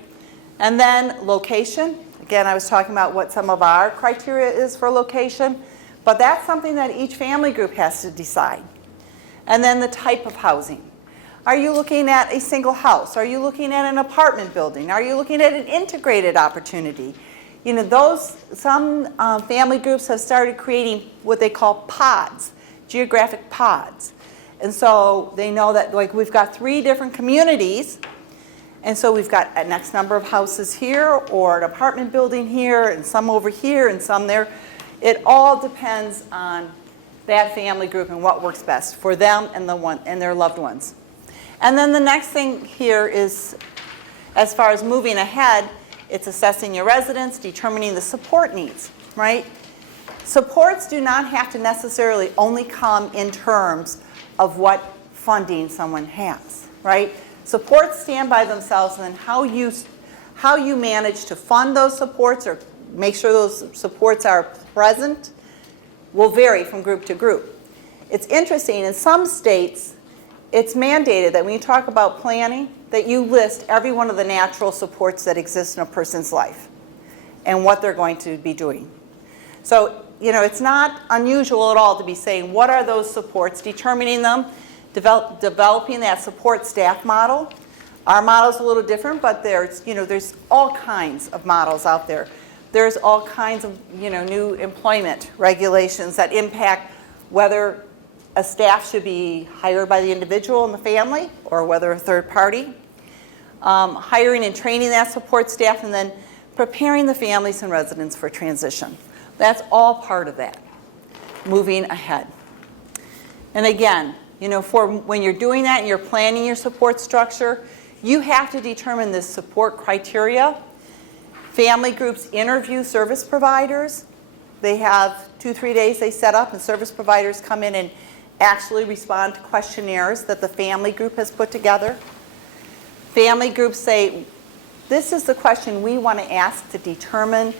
And then location. Again, I was talking about what some of our criteria is for location, but that's something that each family group has to decide. And then the type of housing. Are you looking at a single house? Are you looking at an apartment building? Are you looking at an integrated opportunity? You know, some family groups have started creating what they call pods, geographic pods. And so they know that, like, we've got 3 different communities, and so we've got an X number of houses here, or an apartment building here, and some over here, and some there. It all depends on that family group and what works best for them and their loved ones. And then the next thing here is, as far as moving ahead, it's assessing your residents, determining the support needs, right? Supports do not have to necessarily only come in terms of what funding someone has, right? Supports stand by themselves, and then how you manage to fund those supports or make sure those supports are present will vary from group to group. It's interesting, in some states, it's mandated that when you talk about planning, that you list every one of the natural supports that exist in a person's life and what they're going to be doing. So, you know, it's not unusual at all to be saying, what are those supports, determining them, developing that support staff model. Our model's a little different, but there's all kinds of models out there. There's all kinds of, new employment regulations that impact whether a staff should be hired by the individual and the family or whether a third party. Hiring and training that support staff, and then preparing the families and residents for transition. That's all part of that, moving ahead. And again, for when you're doing that and you're planning your support structure, you have to determine the support criteria. Family groups interview service providers. They have 2-3 days they set up, and service providers come in and actually respond to questionnaires that the family group has put together. Family groups say, this is the question we want to ask to determine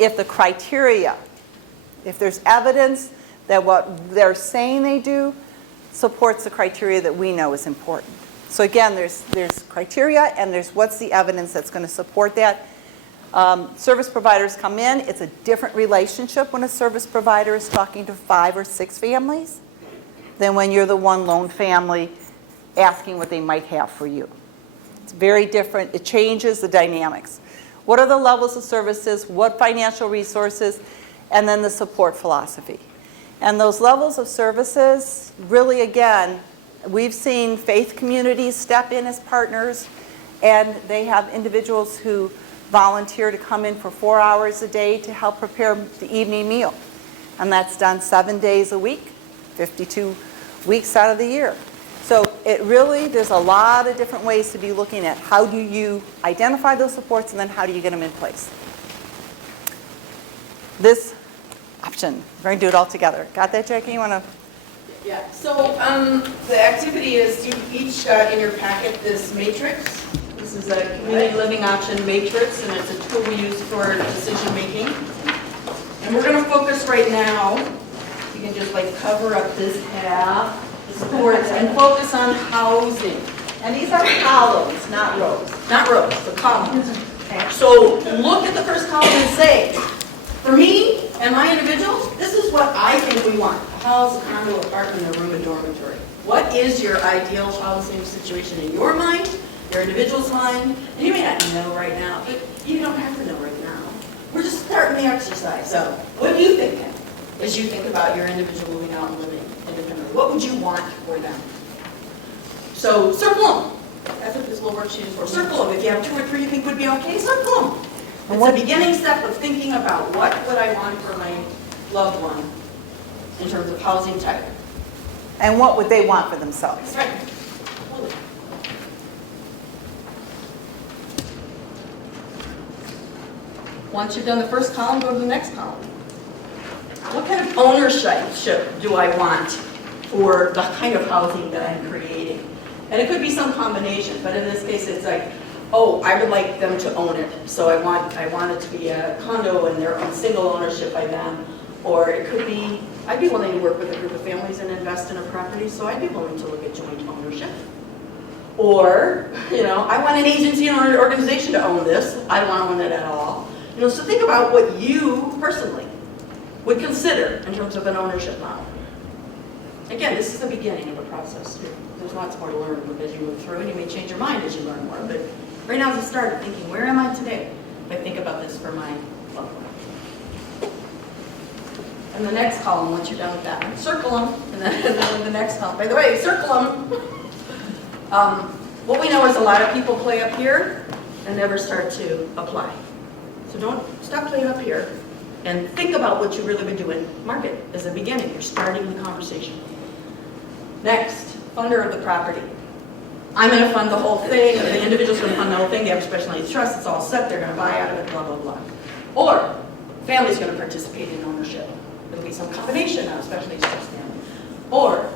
if the criteria, if there's evidence that what they're saying they do supports the criteria that we know is important. So again, there's criteria, and there's what's the evidence that's going to support that. Service providers come in. It's a different relationship when a service provider is talking to 5 or 6 families than when you're the one lone family asking what they might have for you. It's very different. It changes the dynamics. What are the levels of services? What financial resources? And then the support philosophy. And those levels of services, really, again, we've seen faith communities step in as partners, and they have individuals who volunteer to come in for 4 hours a day to help prepare the evening meal. And that's done 7 days a week, 52 weeks out of the year. So it really, there's a lot of different ways to be looking at how do you identify those supports and then how do you get them in place. This option, we're going to do it all together. Got that, Jackie? You want to? Yeah, so the activity is you each got in your packet this matrix. This is a community living option matrix, and it's a tool we use for decision making. And we're going to focus right now, you can just like cover up this half, the supports, and focus on housing. And these are columns, not rows. Not rows, the columns. So look at the first column and say, for me and my individuals, this is what I think we want. A house, a condo, apartment, a room, a dormitory. What is your ideal housing situation in your mind, your individual's mind? And you may not know right now, but you don't have to know right now. We're just starting the exercise. So what do you think as you think about your individual moving out and living independently? What would you want for them? So circle them. That's what this little worksheet is for. Circle them. If you have 2 or 3 you think would be okay, circle them. It's a beginning step of thinking about what would I want for my loved one in terms of housing type. And what would they want for themselves? Right. Once you've done the first column, go to the next column. What kind of ownership do I want for the kind of housing that I'm creating? And it could be some combination, but in this case it's like, oh, I would like them to own it. So I want it to be a condo and they're on single ownership by them. Or it could be, I'd be willing to work with a group of families and invest in a property, so I'd be willing to look at joint ownership. Or, I want an agency or an organization to own this. I don't want to own it at all. So think about what you personally would consider in terms of an ownership model. Again, this is the beginning of the process. There's lots more to learn as you move through, and you may change your mind as you learn more. But right now is the start of thinking, where am I today? If I think about this for my loved one. And the next column, once you're done with that, circle them, and then the next column. By the way, circle them. What we know is a lot of people play up here and never start to apply. So don't stop playing up here and think about what you really would do in market as a beginning. You're starting the conversation. Next, funder of the property. I'm going to fund the whole thing, the individual's going to fund the whole thing, they have a special needs trust, it's all set, they're going to buy out of it, blah, blah, blah. Or, family's going to participate in ownership. It'll be some combination of special needs trust family. Or,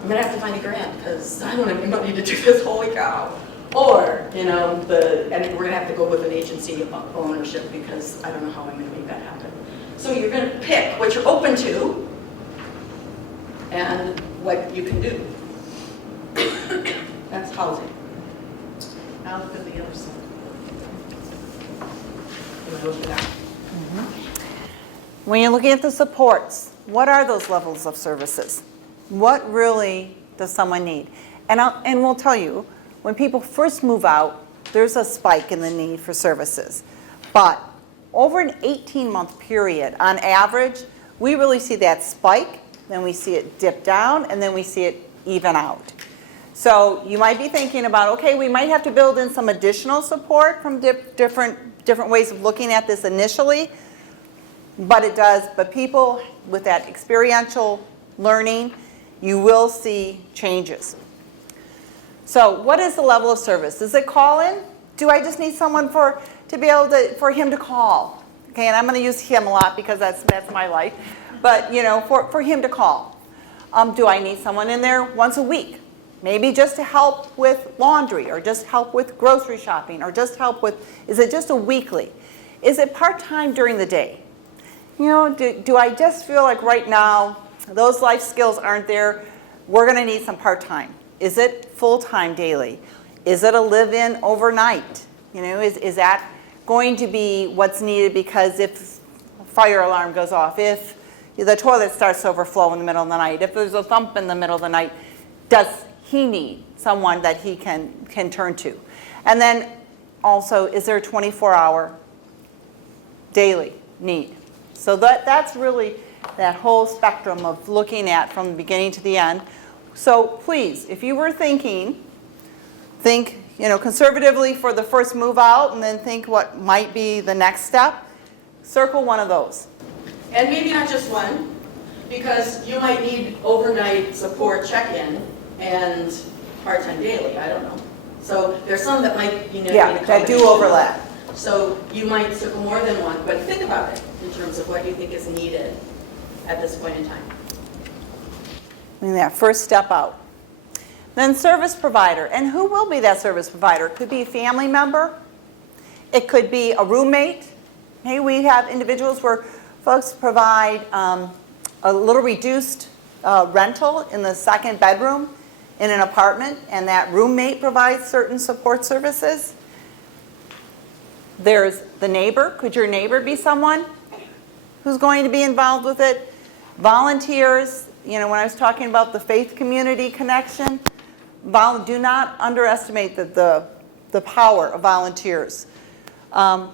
I'm going to have to find a grant because I don't have any money to do this, holy cow. Or, and we're going to have to go with an agency of ownership because I don't know how I'm going to make that happen. So you're going to pick what you're open to and what you can do. That's housing. Now look at the other side. Look at that. When you're looking at the supports, what are those levels of services? What really does someone need? And we'll tell you, when people first move out, there's a spike in the need for services. But over an 18-month period, on average, we really see that spike, then we see it dip down, and then we see it even out. So you might be thinking about, okay, we might have to build in some additional support from different ways of looking at this initially, but people with that experiential learning, you will see changes. So what is the level of service? Is it call-in? Do I just need someone for him to call? Okay, and I'm going to use him a lot because that's my life. But for him to call. Do I need someone in there once a week? Maybe just to help with laundry, or just help with grocery shopping, or just help with, is it just a weekly? Is it part-time during the day? Do I just feel like right now, those life skills aren't there, we're going to need some part-time. Is it full-time daily? Is it a live-in overnight? Is that going to be what's needed, because if a fire alarm goes off, if the toilet starts to overflow in the middle of the night, if there's a thump in the middle of the night, does he need someone that he can turn to? And then also, is there a 24-hour daily need? So that's really that whole spectrum of looking at from the beginning to the end. So please, if you were thinking, think conservatively for the first move out, and then think what might be the next step. Circle one of those. And maybe not just one, because you might need overnight support check-in and part-time daily, I don't know. So there's some that might need a Yeah, that do overlap. So you might circle more than one, but think about it in terms of what you think is needed at this point in time. I mean, that first step out. Then service provider. And who will be that service provider? It could be a family member. It could be a roommate. Hey, we have individuals where folks provide a little reduced rental in the second bedroom in an apartment, and that roommate provides certain support services. There's the neighbor. Could your neighbor be someone who's going to be involved with it? Volunteers. When I was talking about the faith community connection, do not underestimate the power of volunteers.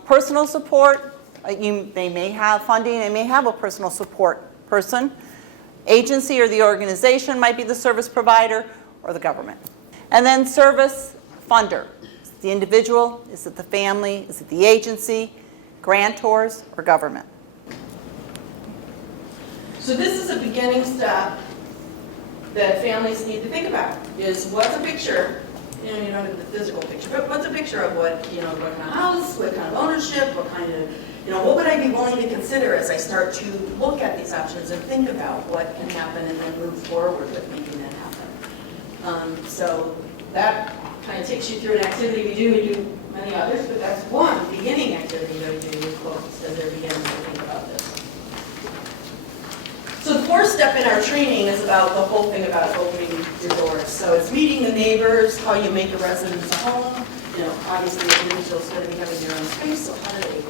Personal support. They may have funding. They may have a personal support person. Agency or the organization might be the service provider or the government. And then service funder. Is it the individual? Is it the family? Is it the agency? Grantors or government? So this is a beginning step that families need to think about, is what's a picture, you don't have the physical picture, but what's a picture of what kind of house, what kind of ownership, what kind of, what would I be willing to consider as I start to look at these options and think about what can happen and then move forward with making that happen. So that kind of takes you through an activity we do many others, but that's one beginning activity that we do with folks as they're beginning to think about this. So the fourth step in our training is about the whole thing about opening your doors. So it's meeting the neighbors, how you make a residence a home. Obviously the individual's going to be having their own space, so how do they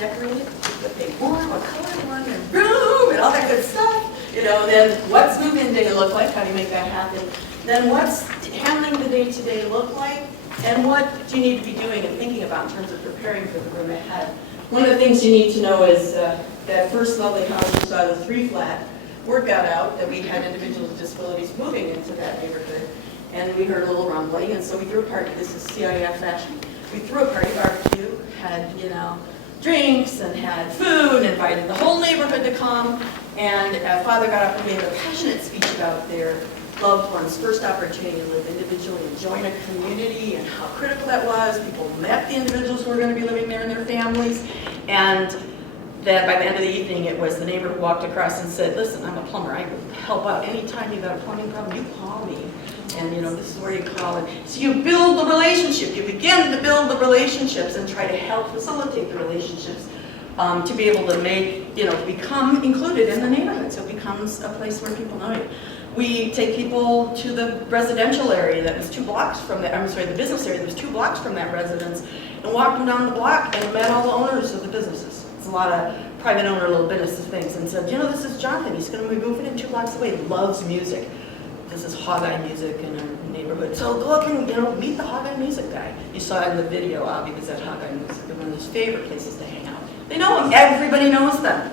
decorate it, what they want, what color they want, their room, and all that good stuff. Then what's move-in day look like? How do you make that happen? Then what's handling the day-to-day look like? And what do you need to be doing and thinking about in terms of preparing for the room ahead? One of the things you need to know is that first lovely house you saw, the 3-flat, word got out that we had individuals with disabilities moving into that neighborhood, and we heard a little rumbling, and so we threw a party. This is CIF fashion. We threw a party, barbecue, had drinks, and had food, and invited the whole neighborhood to come, and Father got up and gave a passionate speech about their loved ones' first opportunity to live individually and join a community, and how critical that was. People met the individuals who were going to be living there and their families, and that by the end of the evening, it was the neighbor who walked across and said, listen, I'm a plumber. I will help out anytime you've got a plumbing problem, you call me. And this is where you call. And so you build the relationship. You begin to build the relationships and try to help facilitate the relationships to be able to make, to become included in the neighborhood. So it becomes a place where people know you. We take people to the residential area that was 2 blocks from the business area that was 2 blocks from that residence, and walked them down the block and met all the owners of the businesses. A lot of private owner little business things, and said, this is Jonathan, he's going to be moving in 2 blocks away, loves music. This is hog-eye music in our neighborhood. So go up and meet the hog-eye music guy. You saw it in the video, Avi was at hog-eye music, one of his favorite places to hang out. They know him, everybody knows them,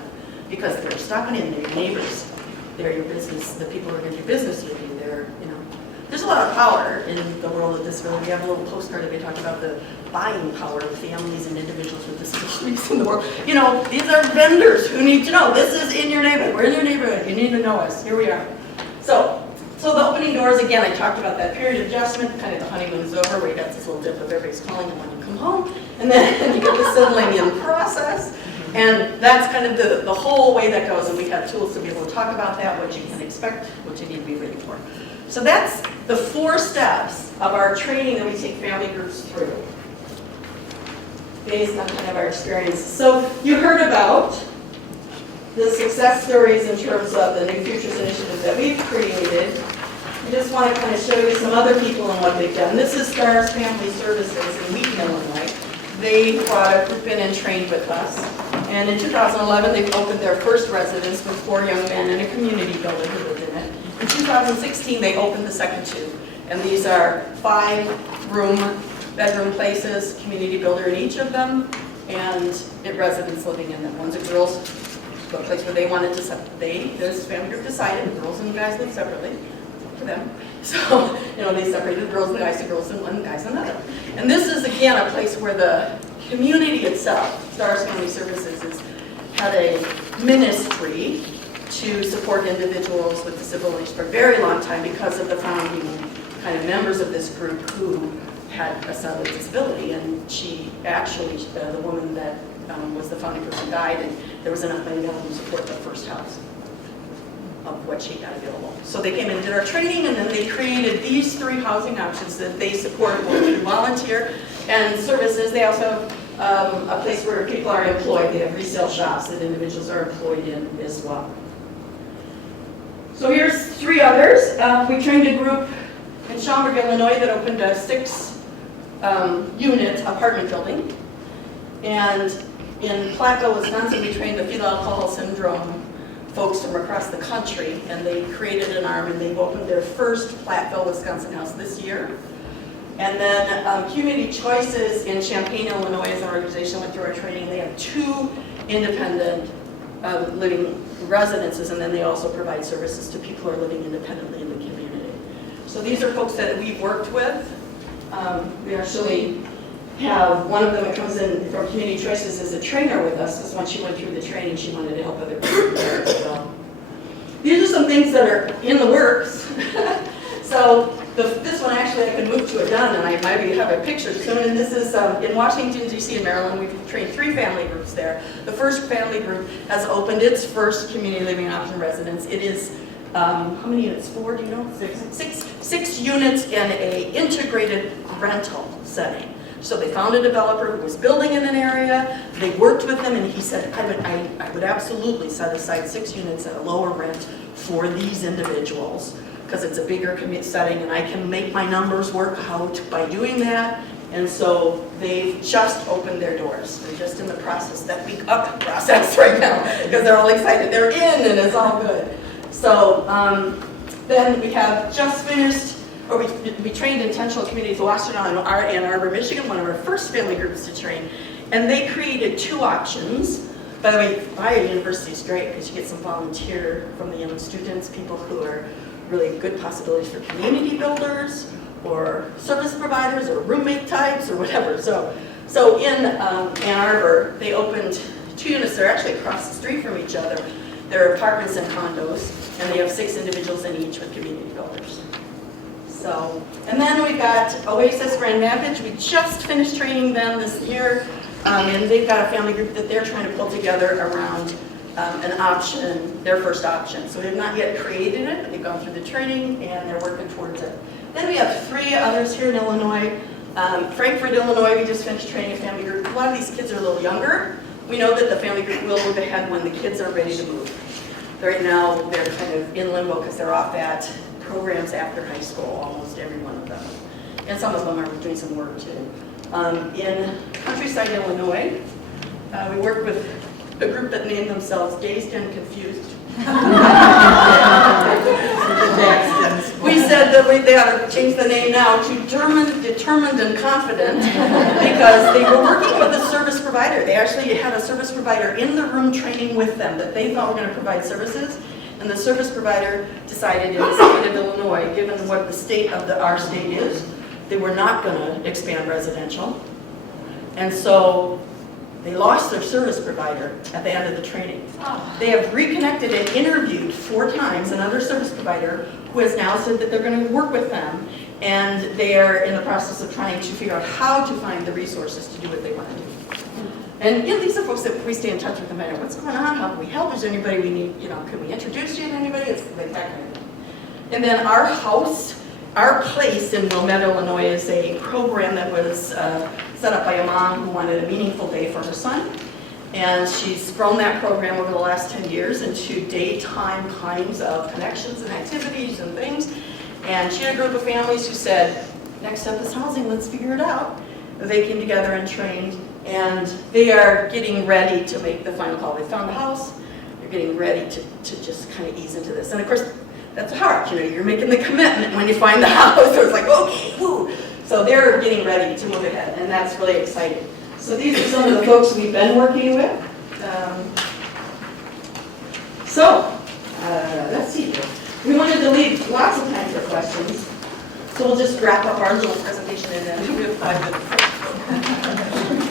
because they're stopping in, they're your neighbors, they're your business, the people who are going to do business with you, There's a lot of power in the world of disability. We have a little postcard that we talk about the buying power of families and individuals with disabilities in the world. These are vendors who need to know. This is in your neighborhood. We're in your neighborhood. You need to know us. Here we are. So the opening doors, again, I talked about that period of adjustment, kind of the honeymoon's over, where you got this little dip of everybody's calling and when you come home, and then you get the settling in process. And that's kind of the whole way that goes, and we have tools to be able to talk about that, what you can expect, what you need to be ready for. So that's the 4 steps of our training that we take family groups through, based on kind of our experiences. So you heard about the success stories in terms of the New Futures initiative that we've created. I just want to kind of show you some other people and what they've done. This is Stars Family Services in Wheaton, Illinois. they brought a group in and trained with us. And in 2011, they opened their first residence with 4 young men and a community builder who lived in it. In 2016, they opened the second 2. And these are 5-bedroom places, community builder in each of them, and residents living in them. One's a girls' place where they wanted to, this family group decided the girls and the guys live separately for them. So, they separated the girls and the guys in one, guys in another. And this is, again, a place where the community itself, Stars Family Services, had a ministry to support individuals with disabilities for a very long time because of the founding kind of members of this group who had a son with disability. And she actually, the woman that was the founding person died, and there was enough money to support the first house of what she had available. So they came and did our training, and then they created these 3 housing options that they support both through volunteer and services. They also have a place where people are employed. They have resale shops that individuals are employed in as well. So here's 3 others. We trained a group in Schaumburg, Illinois that opened a 6-unit apartment building. And in Platteville, Wisconsin, we trained the fetal alcohol syndrome folks from across the country, and they created an arm, and they've opened their first Platteville, Wisconsin house this year. And then Community Choices in Champaign, Illinois, as an organization, went through our training. They have 2 independent living residences, and then they also provide services to people who are living independently in the community. So these are folks that we've worked with. We actually have one of them that comes in from Community Choices as a trainer with us, because once she went through the training, she wanted to help other people there as well. These are some things that are in the works. So this one actually I could move to a done, and I might have a picture soon. And this is in Washington, D.C. and Maryland. We've trained 3 family groups there. The first family group has opened its first community living option residence. It is, how many units? 4, do you know? 6 units in a integrated rental setting. So they found a developer who was building in an area. They worked with them, and he said, I would absolutely set aside 6 units at a lower rent for these individuals, because it's a bigger commute setting, and I can make my numbers work out by doing that. And so they've just opened their doors. They're just in the process right now, because they're all excited. They're in, and it's all good. So then we have just finished, or we trained Intentional Communities of Washington and Ann Arbor, Michigan, one of our first family groups to train. And they created 2 options. By the way, Fire University is great because you get some volunteer from the young students, people who are really good possibilities for community builders or service providers or roommate types or whatever. So in Ann Arbor, they opened 2 units. They're actually across the street from each other. They're apartments and condos, and they have 6 individuals in each with community builders. So, and then we got Oasis Grand Rapids. We just finished training them this year, and they've got a family group that they're trying to pull together around an option, their first option. So they've not yet created it, but they've gone through the training and they're working towards it. Then we have 3 others here in Illinois. Frankfort, Illinois, we just finished training a family group. A lot of these kids are a little younger. We know that the family group will move ahead when the kids are ready to move. Right now, they're kind of in limbo because they're off at programs after high school, almost every one of them. And some of them are doing some work too. In Countryside, Illinois, we work with a group that named themselves Dazed and Confused. We said that they ought to change the name now to Determined and Confident, because they were working with a service provider. They actually had a service provider in the room training with them that they thought were going to provide services. And the service provider decided in the state of Illinois, given what the state of our state is, they were not going to expand residential. And so they lost their service provider at the end of the training. They have reconnected and interviewed 4 times another service provider who has now said that they're going to work with them, and they are in the process of trying to figure out how to find the resources to do what they want to do. And these are folks that we stay in touch with them. What's going on? How can we help? Is there anybody we need? Can we introduce you to anybody? It's like that kind of thing. And then our house, our place in Wilmette, Illinois, is a program that was set up by a mom who wanted a meaningful day for her son. And she's grown that program over the last 10 years into daytime kinds of connections and activities and things. And she had a group of families who said, next step is housing, let's figure it out. They came together and trained And they are getting ready to make the final call. They found a house, they're getting ready to just kind of ease into this. And of course, that's hard, you know, you're making the commitment when you find the house, so it's like, okay, woo. So they're getting ready to move ahead, and that's really exciting. So these are some of the folks we've been working with. Let's see here. We wanted to leave lots of time for questions, so we'll just wrap up our little presentation and then we have 5 minutes.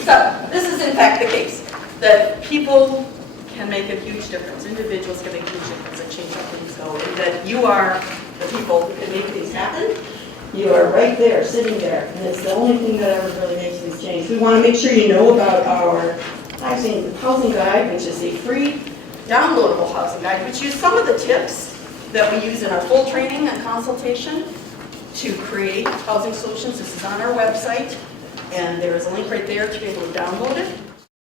So this is in fact the case, that people can make a huge difference. Individuals can make a huge difference and change how things go, and that you are the people who can make things happen. You are right there, sitting there, and it's the only thing that ever really makes things change. We want to make sure you know about our housing guide, which is a free downloadable housing guide, which uses some of the tips that we use in our full training and consultation to create housing solutions. This is on our website, and there is a link right there to be able to download it.